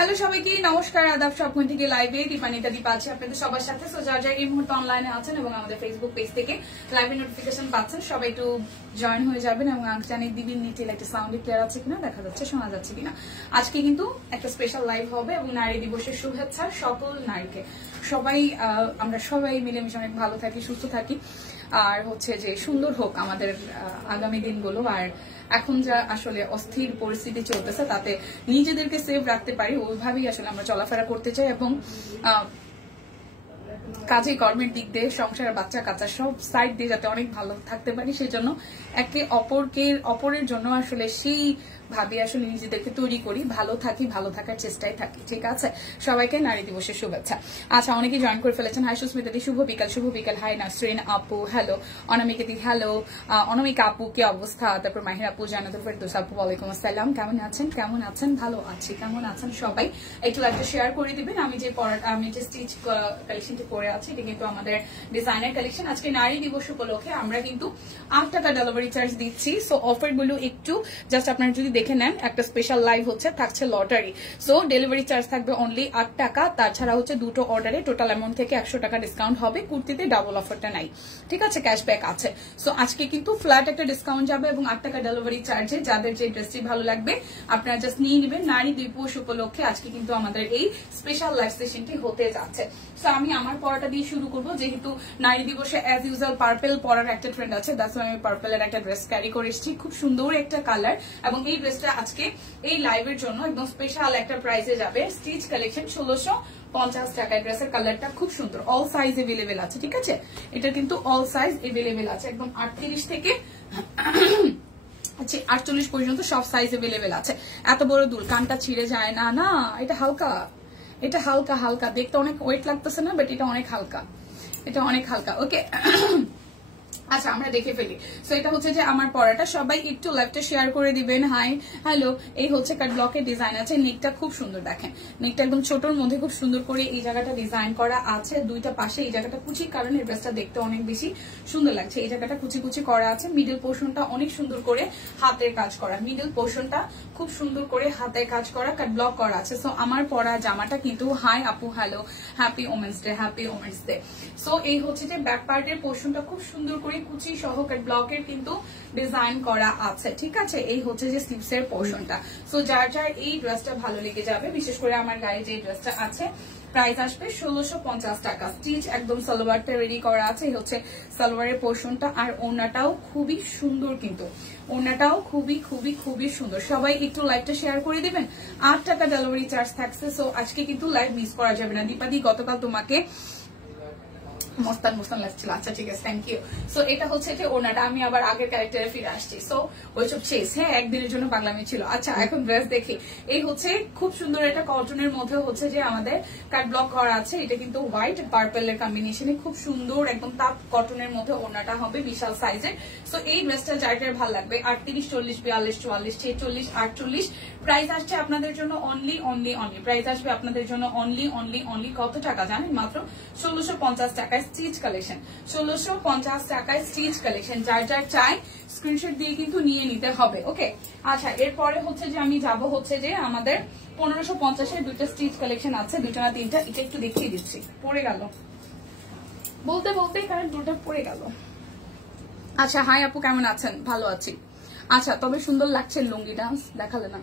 Hello সবাইকে নমস্কার আদাব সবক্ষণ থেকে লাইভে দীপানিতা দীপা আছে আপনাদের সবার সাথে। সো যারা যারা এই মুহূর্তে অনলাইনে আছেন এবং আমাদের ফেসবুক পেজ থেকে লাইভে নোটিফিকেশন পাচ্ছেন সবাই একটু জয়েন হয়ে যাবেন এবং জানিয়ে দিবেন নিচে একটা সাউন্ড ক্লিয়ার আছে কিনা, দেখা যাচ্ছে শোনা যাচ্ছে কিনা। আজকে কিন্তু একটা স্পেশাল লাইভ হবে এবং নারী দিবসের শুভেচ্ছা সকল নারীকে। সবাই আমরা সবাই মিলেমিশে অনেক ভালো থাকি, সুস্থ থাকি, আর হচ্ছে যে সুন্দর হোক আমাদের আগামী দিনগুলো। আর এখন যা আসলে অস্থির পরিস্থিতি চলতেছে তাতে নিজেদেরকে সেভ রাখতে পারি ওইভাবেই আসলে আমরা চলাফেরা করতে চাই এবং কাজে কর্মের দিক দিয়ে সংসার বাচ্চা কাচ্চা সব সাইড দিয়ে যাতে অনেক ভালো থাকতে পারি সেজন্য একে অপরের জন্য আসলে সেই ভাবে আসলে নিজেদেরকে তৈরি করি, ভালো থাকি, ভালো থাকার চেষ্টায় থাকি। ঠিক আছে, সবাইকে নারী দিবসের শুভেচ্ছা। আচ্ছা, অনেকেই জয়েন করে ফেলেছেন। হাই সুস্মিতাদি, শুভ বিকাল। শুভ বিকাল। হাই নাসরিন আপু, হ্যালো। অনামিকাদি, হ্যালো। অনামিকা আপু, কি অবস্থা? তারপর মাহির আপু, জানাতুল ফেরদৌস আপু, ওয়ালাইকুম আসসালাম। কেমন আছেন? কেমন আছেন? ভালো আছি। কেমন আছেন সবাই? একটু লাইভটা শেয়ার করে দিবেন। আমি যে স্টিচ কালেকশনটি পরে আছি এটা কিন্তু আমাদের ডিজাইনার কালেকশন। আজকে নারী দিবস উপলক্ষে আমরা কিন্তু 8 টাকা ডেলিভারি চার্জ দিচ্ছি। সো অফার গুলো একটু জাস্ট আপনারা যদি দেখে নেন, একটা স্পেশাল লাইভ হচ্ছে, থাকছে লটারি। সো ডেলিভারি চার্জ থাকবে অনলি 8 টাকা। তাছাড়া হচ্ছে দুটো অর্ডারে টোটাল অ্যামাউন্ট থেকে 100 টাকা ডিসকাউন্ট হবে। কুর্তিতে ডাবল অফারটা নাই, ঠিক আছে, ক্যাশব্যাক আছে। সো আজকে কিন্তু ফ্ল্যাট একটা ডিসকাউন্ট যাবে এবং 8 টাকা ডেলিভারি চার্জে যাদের যে ড্রেসটি ভালো লাগবে আপনারা জাস্ট নিয়ে নেবেন। নারী দিবস উপলক্ষে আজকে কিন্তু আমাদের এই স্পেশাল লাইভ সেশনটি হতে যাচ্ছে। সো আমি আমার পড়াটা দিয়ে শুরু করবো, যেহেতু নারী দিবসে অ্যাজ ইউজুয়াল পার্পেল পরার একটা ট্রেন্ড আছে, দ্যাটস ওয়াই আমি পার্পেলের একটা ড্রেস ক্যারি করে এসেছি। খুব সুন্দর একটা কালার এবং এই ড্রেসটা আজকে এই লাইভের জন্য একদম স্পেশাল একটা প্রাইসে যাবে। স্টিচ কালেকশন 1650 টাকায়। ড্রেসের কালারটা খুব সুন্দর, অল সাইজ এভেলেবেল আছে, ঠিক আছে, এটা কিন্তু অল সাইজ এভেলেবেল আছে, একদম 38 থেকে 48 পর্যন্ত সব সাইজ এভেলেবেল আছে। এত বড় দুল, কানটা ছিঁড়ে যায় না। না, এটা হালকা, এটা হালকা হালকা দেখতে অনেক ওয়েট লাগতেছে না, বাট এটা অনেক হালকা, এটা অনেক হালকা। ওকে, আচ্ছা আমরা দেখে ফেলি। সো এটা হচ্ছে যে আমার পড়াটা, সবাই একটু লাইভটা শেয়ার করে দিবেন। Hi, hello. এই হচ্ছে কাট ব্লকের ডিজাইন আছে। নেকটা খুব সুন্দর, দেখেন নেকটা একদম ছোটর মধ্যে খুব সুন্দর করে এই জায়গাটা ডিজাইন করা আছে। দুইটা পাশে এই জায়গাটা কুচি, কারণ এই ড্রেসটা দেখতে অনেক বেশি সুন্দর লাগছে। এই জায়গাটা কুচি কুচি করা আছে। মিডল পোর্শনটা অনেক সুন্দর করে হাতের কাজ করা, মিডল পোর্শনটা খুব সুন্দর করে হাতের কাজ করা, কাট ব্লক করা আছে। সো আমার পরা জামাটা কিন্তু, হাই আপু, hello, happy women's day, happy women's day. So এই হচ্ছে যে ব্যাক পার্টের পোর্শনটা খুব সুন্দর করে কুচি সহ কাট ব্লকের কিন্তু ডিজাইন করা আছে, ঠিক আছে। এই হচ্ছে যে স্লিভস এর পোর্শনটা। সো যার যার এই ড্রেসটা ভালো লেগে যাবে, বিশেষ করে আমার গায়ে যে ড্রেসটা আছে, প্রাইস আসবে 1650 টাকা। স্টিচ একদম সালোয়ারটা রেডি করা আছে। এই হচ্ছে সালোয়ারের পোর্শনটা, আর ওড়নাটাও খুবই সুন্দর, কিন্তু ওড়নাটাও খুবই খুবই খুবই সুন্দর। সবাই একটু লাইভটা শেয়ার করে দিবেন। 8 টাকা ডেলিভারি চার্জ থাকছে। সো আজকে কিন্তু লাইভ মিস করা যাবে না। দীপাদি, গতকাল তোমাকে মস্তান মস্তান লাগছিল। আচ্ছা ঠিক আছে, থ্যাংক ইউ। সো এটা হচ্ছে যে ওনাটা, আমি আবার আগের ক্যারেক্টারে ফিরে আসছি। সো ওইসব শেষ, হ্যাঁ, একদিনের জন্য পাগলামি ছিল। আচ্ছা এখন ড্রেস দেখি। এই হচ্ছে খুব সুন্দর একটা কটনের মধ্যে হচ্ছে যে আমাদের কাট ব্লক করা আছে। এটা কিন্তু হোয়াইট পার্পেলের কম্বিনেশনে খুব সুন্দর একদম তাপ কটনের মধ্যে ওনাটা হবে বিশাল সাইজের। সো এই ড্রেসটা যার ভালো লাগবে, 38, 40, 42, 44, 46, 48 প্রাইস আসছে আপনাদের জন্য অনলি প্রাইস আসবে আপনাদের জন্য অনলি কত টাকা জানেন? মাত্র 1650 টাকায় স্টিচ কালেকশন। 1650 টাকায় স্টিচ কালেকশন। যার যার চাই স্ক্রিনশট দিয়ে কিন্তু নিয়ে নিতে হবে। ওকে, আচ্ছা এরপরে হচ্ছে যে আমি যাব হচ্ছে যে আমাদের 1550-এর দুইটা স্টিচ কালেকশন আছে, দুইটা না তিনটা। এটা একটু দেখিয়ে দিচ্ছি। পড়ে গেল বলতে বলতেই কারণ দুটো পড়ে গেল। আচ্ছা, হাই আপু, কেমন আছেন? ভালো আছি। আচ্ছা, তবে সুন্দর লাগছে লুঙ্গি ডান্স, দেখালে না?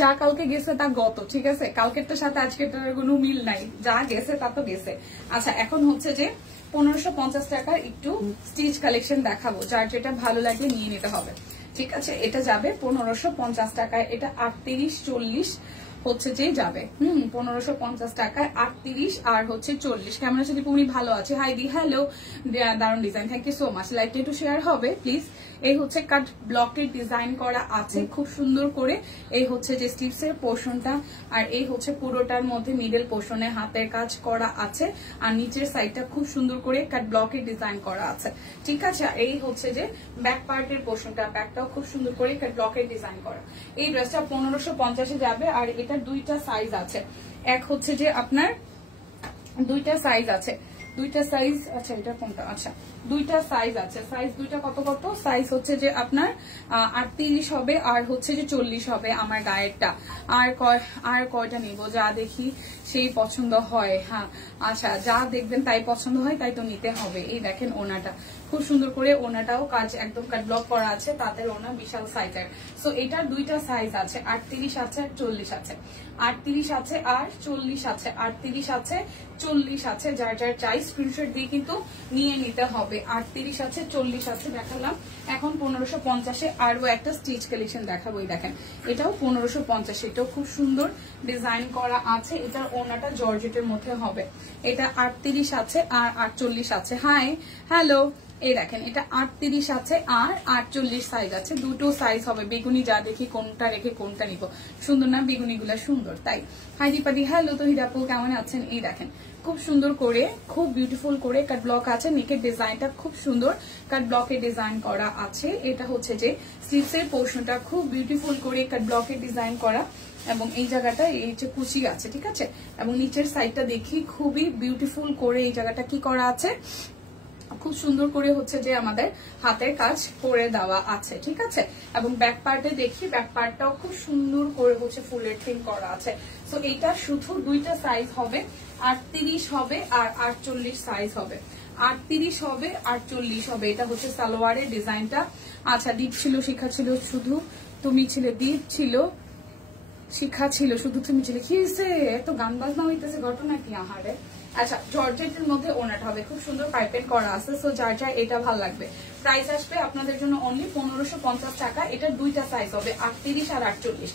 যা কালকে গেছে তা গত, ঠিক আছে, কালকেরটার সাথে আজকেরটার কোনো মিল নাই, যা গেছে তা তো গেছে। আচ্ছা এখন হচ্ছে যে 1550 টাকার একটু স্টিচ কালেকশন দেখাবো, যার যেটা ভালো লাগে নিয়ে নিতে হবে, ঠিক আছে। এটা যাবে 1550 টাকায়। এটা 38, 40 হচ্ছে যে যাবে 1550 টাকায় 38 আর হচ্ছে 40। কেমন আছে দীপুমনি? ভালো আছে। হাই দি, হ্যালো, দারুন design, thank you so much. লাইকটা একটু শেয়ার হবে প্লিজ। এই হচ্ছে কাট ব্লকের ডিজাইন করা আছে খুব সুন্দর করে। এই হচ্ছে যে স্টিভস এর পোর্শনটা, আর এই হচ্ছে পুরোটার মধ্যে মিডল পোর্শনে হাতের কাজ করা আছে, আর নিচের সাইডটা খুব সুন্দর করে কাট ব্লকের ডিজাইন করা আছে, ঠিক আছে। এই হচ্ছে যে ব্যাক পার্টের পোর্শনটা, ব্যাকটাও খুব সুন্দর করে কাট ব্লকের ডিজাইন করা। এই ড্রেসটা 1550-এ যাবে। আর এটা দুইটা সাইজ আছে, এক হচ্ছে যে আপনার দুইটা সাইজ আছে, দুইটা সাইজ, আচ্ছা এটা কোনটা, আচ্ছা দুইটা সাইজ আছে, সাইজ দুইটা কত কত, সাইজ হচ্ছে যে আপনার 38 হবে আর হচ্ছে যে 40 হবে আমার গায়েরটা। আর কয়টা নিব, যা দেখি সেই পছন্দ হয়। হ্যাঁ আচ্ছা, যা দেখবেন তাই পছন্দ হয় তাই তো নিতে হবে। এই দেখেন ওনাটা খুব সুন্দর করে, ওনাটাও কাজ একদম কাট ব্লক করা আছে, তাদের ওনা বিশাল সাইজের। সো এটার দুইটা সাইজ আছে, 38 আছে আর 40 আছে, 38 আছে আর 40 আছে, 38 আছে 40 আছে। যার যার চাই স্ক্রিনশট দিয়ে কিন্তু নিয়ে নিতে হবে। 38 আছে 40 আছে দেখালাম। এখন 1550-এ আরো একটা স্টিচ কালেকশন দেখাবো। দেখেন এটাও 1550, এটাও খুব সুন্দর ডিজাইন করা আছে। এটার ওনাটা জর্জেটের মধ্যে হবে। এটা 38 আছে আর 48 আছে। হাই হ্যালো, এই দেখেন এটা 38 আছে আর 48 সাইজ আছে, দুটো সাইজ হবে। বেগুনি যা দেখি কোনটা রেখে কোনটা নিব, সুন্দর না বেগুনি গুলা সুন্দর তাই। হাই দীপাদি, হ্যালো তহিদাপু, কেমন আছেন? এই দেখেন খুব সুন্দর করে, খুব বিউটিফুল করে কাট ব্লক আছে। নেকের ডিজাইনটা খুব সুন্দর কাট ব্লকে ডিজাইন করা আছে। এটা হচ্ছে যে স্লিভসের পোর্শনটা খুব বিউটিফুল করে কাট ব্লকে ডিজাইন করা, এবং এই জায়গাটা এই যে কুচি আছে, ঠিক আছে। এবং নিচের সাইডটা দেখি খুবই বিউটিফুল করে এই জায়গাটা কি করা আছে, খুব সুন্দর করে হচ্ছে যে আমাদের হাতের কাজ করে দেওয়া আছে, ঠিক আছে। এবং ব্যাক পার্টে দেখি, ব্যাক পার্টটাও খুব সুন্দর করে হচ্ছে ফুলের থিম করা আছে। সো এইটা শুধু দুইটা সাইজ হবে, 38 হবে আর 48 সাইজ হবে। 38 হবে 48 হবে। এটা হচ্ছে সালোয়ারের ডিজাইনটা। আচ্ছা দীপ ছিল, শিখা ছিল, শুধু তুমি ছিলে, দীপ ছিল, শিখা ছিল, শুধু তুমি ছিলে। কি হয়েছে, এত গান বাজনা হইতেছে, ঘটনা কি আহারে। আচ্ছা জর্জেটের মধ্যে ওনাটা হবে, খুব সুন্দর পাইপেন করা আছে। সো যার যার এটা ভালো লাগবে। প্রাইস আসবে আপনাদের জন্য অনলি 1550 টাকা। এটার দুইটা সাইজ হবে, 38 আর 48,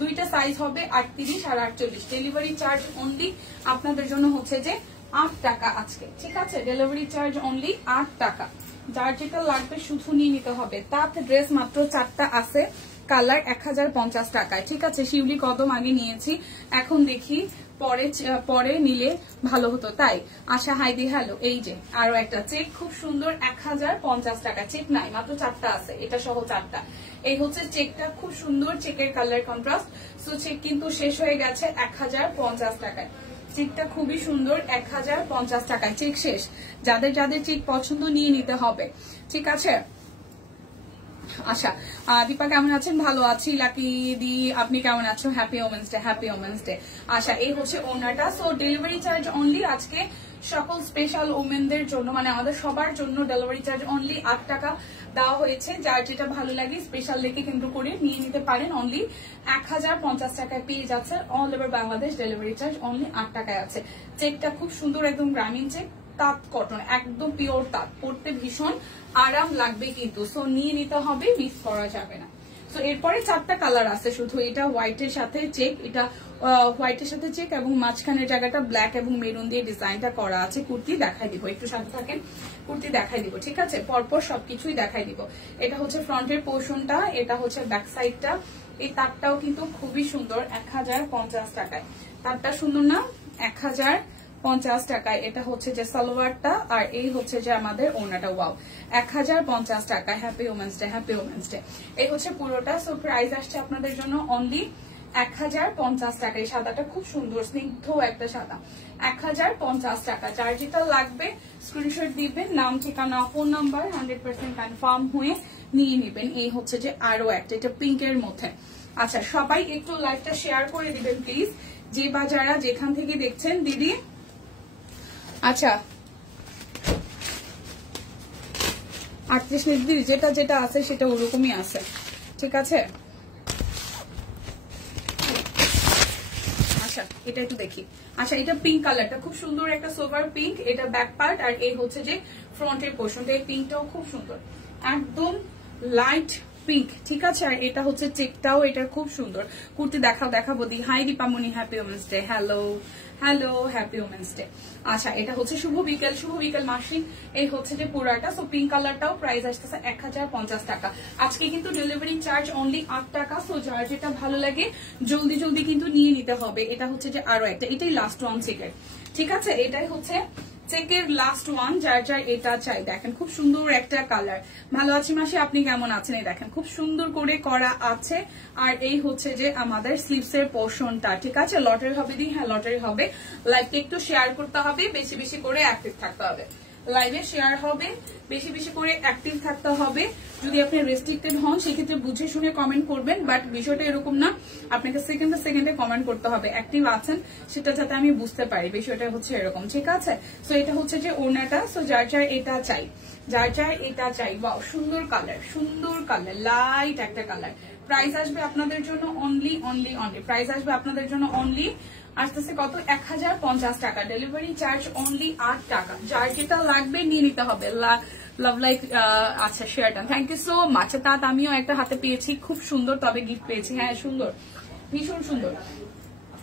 দুইটা সাইজ হবে 38 আর 48। ডেলিভারি চার্জ অনলি আপনাদের জন্য হচ্ছে যে 8 টাকা আজকে, ঠিক আছে। ডেলিভারি চার্জ অনলি 8 টাকা। যার যেটা লাগবে শুধু নিয়ে নিতে হবে। তাতে ড্রেস মাত্র 4টা আছে, কালার 1050 টাকায়, ঠিক আছে। শিউলি কদম আগে নিয়েছি, এখন দেখি পরে নিলে ভালো হতো তাই। আশা হাইদি হ্যালো, এই যে আরো একটা চেক খুব সুন্দর 1050 টাকা। চেক নাই, মাত্র 4টা আছে, এটা সহ 4টা। এই হচ্ছে চেকটা, খুব সুন্দর চেকের কালার কন্ট্রাস্ট। সো চেক কিন্তু শেষ হয়ে গেছে 1050 টাকায়। চেকটা খুবই সুন্দর, 1050 টাকায় চেক শেষ। যাদের যাদের চেক পছন্দ নিয়ে নিতে হবে, ঠিক আছে। আচ্ছা দীপা কেমন আছেন? ভালো আছি। লাকি দি আপনি কেমন আছেন? Happy women's day, happy women's day. আচ্ছা এই হচ্ছে ওনাটা। সো ডেলিভারি চার্জ অনলি আজকে সকল স্পেশাল ওমেনদের জন্য, মানে আমাদের সবার জন্য ডেলিভারি চার্জ অনলি 8 টাকা দেওয়া হয়েছে। যার যেটা ভালো লাগে স্পেশাল লেখে কেন্দ্র করে নিয়ে নিতে পারেন। অনলি 1050 টাকায় পেয়ে যাচ্ছে all over Bangladesh. Delivery charge only 8 টাকায় আছে। চেকটা খুব সুন্দর, একদম গ্রামীণ চেক, তাঁত কটন, একদম পিওর তাঁত, পরতে ভীষণ আরাম লাগবে কিন্তু। সো নিয়ে নিতে হবে, মিস করা যাবে না। সো এরপরে 4টা কালার আছে শুধু। এটা হোয়াইটের সাথে চেক, এটা হোয়াইটের সাথে চেক এবং মাঝখানের জায়গাটা ব্ল্যাক এবং মেরুন দিয়ে ডিজাইনটা করা আছে। কুর্তি দেখাই দিব, একটু সাথে থাকেন, কুর্তি দেখাই দিব, ঠিক আছে। পরপর সবকিছুই দেখাই দিব। এটা হচ্ছে ফ্রন্টের পোর্শনটা, এটা হচ্ছে ব্যাক সাইডটা। এই তারটাও কিন্তু খুবই সুন্দর, 1050 টাকায়। তারটা সুন্দর না, 1050 টাকায়। এটা হচ্ছে যে সালোয়ারটা, আর এই হচ্ছে যে আমাদের ওনাটা। ওয়াও, 1050 টাকা। Happy women's day, happy women's day. এই হচ্ছে পুরোটা। সো প্রাইস আসছে আপনাদের জন্য অনলি 1050 টাকা। এই সাদাটা খুব সুন্দর, স্নিগ্ধ একটা সাদা, 1050 টাকা। যার যেটা লাগবে স্ক্রিনশট দিবেন, নাম ঠিকানা ফোন নাম্বার 100% কনফার্ম হয়ে নিয়ে নেবেন। এই হচ্ছে যে আরো একটা, এটা পিঙ্কের মধ্যে। আচ্ছা সবাই একটু লাইভটা শেয়ার করে দিবেন প্লিজ, যে বা যারা যেখান থেকে দেখছেন। দিদি আচ্ছা 38 মিনিট দিদি, যেটা যেটা আছে সেটা ওরকমই আছে, ঠিক আছে। আচ্ছা এটা একটু দেখি। আচ্ছা এটা পিঙ্ক কালারটা খুব সুন্দর, একটা সোভার পিঙ্ক। এটা ব্যাক পার্ট, আর এই হচ্ছে যে ফ্রন্টের পোর্শনটা। এই পিঙ্কটাও খুব সুন্দর, একদম লাইট পিঙ্ক, ঠিক আছে। আর এটা হচ্ছে চেকটাও, এটা খুব সুন্দর। কুর্তি দেখাবো দি। Hi Dipamoni, happy women's day. Hello hello, happy women's day. আচ্ছা এটা হচ্ছে শুভ বিকেল, শুভ বিকেল মাসিক। এই হচ্ছে যে পুরাটা। সো পিঙ্ক কালারটাও প্রাইস আসতেছে 1050 টাকা। আজকে কিন্তু ডেলিভারি চার্জ অনলি 8 টাকা। সো যার যেটা ভালো লাগে জলদি জলদি কিন্তু নিয়ে নিতে হবে। এটা হচ্ছে যে আরো একটা, এটাই লাস্ট ওয়ান চেকের, ঠিক আছে। এটাই হচ্ছে চেকের লাস্ট ওয়ান, যার যার এটা চাই। দেখেন খুব সুন্দর একটা কালার। ভালো আছি মাসি, আপনি কেমন আছেন? এই দেখেন খুব সুন্দর করে করা আছে। আর এই হচ্ছে যে আমাদের স্লিভস এর পোর্শনটা, ঠিক আছে? লটারি হবে দি, হ্যাঁ লটারি হবে। লাইভকে একটু শেয়ার করতে হবে, বেশি বেশি করে অ্যাক্টিভ থাকতে হবে। লাইভে শেয়ার হবে, বেশি বেশি করে অ্যাক্টিভ থাকতে হবে। যদি আপনি রেস্ট্রিক্টেড হন সেক্ষেত্রে বুঝে শুনে কমেন্ট করবেন, বাট বিষয়টা এরকম না, আপনাকে সেকেন্ডে কমেন্ট করতে হবে অ্যাক্টিভ আছেন সেটা যাতে আমি বুঝতে পারি। বিষয়টা হচ্ছে এরকম, ঠিক আছে? সো এটা হচ্ছে যে ওড়নাটা। সো যার যার এটা চাই, যার যার এটা চাই। ওয়াও সুন্দর কালার, সুন্দর কালার, লাইট একটা কালার। প্রাইস আসবে আপনাদের জন্য অনলি প্রাইস আসবে আপনাদের জন্য অনলি আসতেছে কত? 1050 টাকা। ডেলিভারি চার্জ অনলি 8 টাকা। যার যেটা লাগবে নিয়ে নিতে হবে। লাভ লাইক আচ্ছা share done, thank you so much. তাত আমিও একটা হাতে পেয়েছি, খুব সুন্দর, তবে গিফট পেয়েছি। হ্যাঁ সুন্দর, ভীষণ সুন্দর।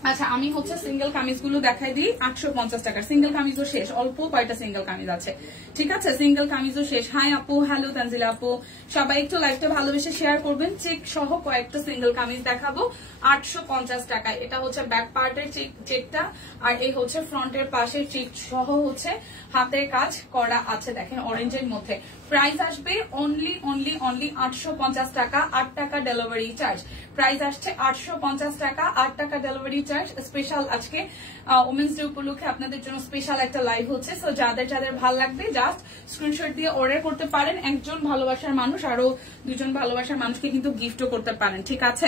আচ্ছা আমি হচ্ছে সিঙ্গেল কামিজগুলো দেখাই দিই। 850 টাকা সিঙ্গেল কামিজও শেষ, অল্প কয়টা সিঙ্গেল কামিজ আছে, ঠিক আছে? সিঙ্গেল কামিজও শেষ। হাই আপু, হ্যালো তানজিলা আপু, সবাই একটু লাইভটা ভালোবেসে শেয়ার করবেন। চেক সহ কয়েকটা সিঙ্গেল কামিজ দেখাবো 850 টাকায়। এটা হচ্ছে ব্যাক পার্টের চেকটা, আর এই হচ্ছে ফ্রন্টের পাশের চেক সহ হচ্ছে হাতের কাজ করা আছে। দেখেন অরেঞ্জের মধ্যে। প্রাইস আসবে অনলি 850 টাকা, 8 টাকা ডেলিভারি চার্জ। প্রাইস আসছে 850 টাকা, 8 টাকা ডেলিভারি চার্জ। স্পেশাল আজকে ওমেন্স ডে উপলক্ষে আপনাদের জন্য স্পেশাল একটা লাইভ হচ্ছে। সো যাদের যাদের ভালো লাগবে জাস্ট স্ক্রিনশট দিয়ে অর্ডার করতে পারেন। একজন ভালোবাসার মানুষ আরো দুজন ভালোবাসার মানুষকে কিন্তু গিফটও করতে পারেন, ঠিক আছে?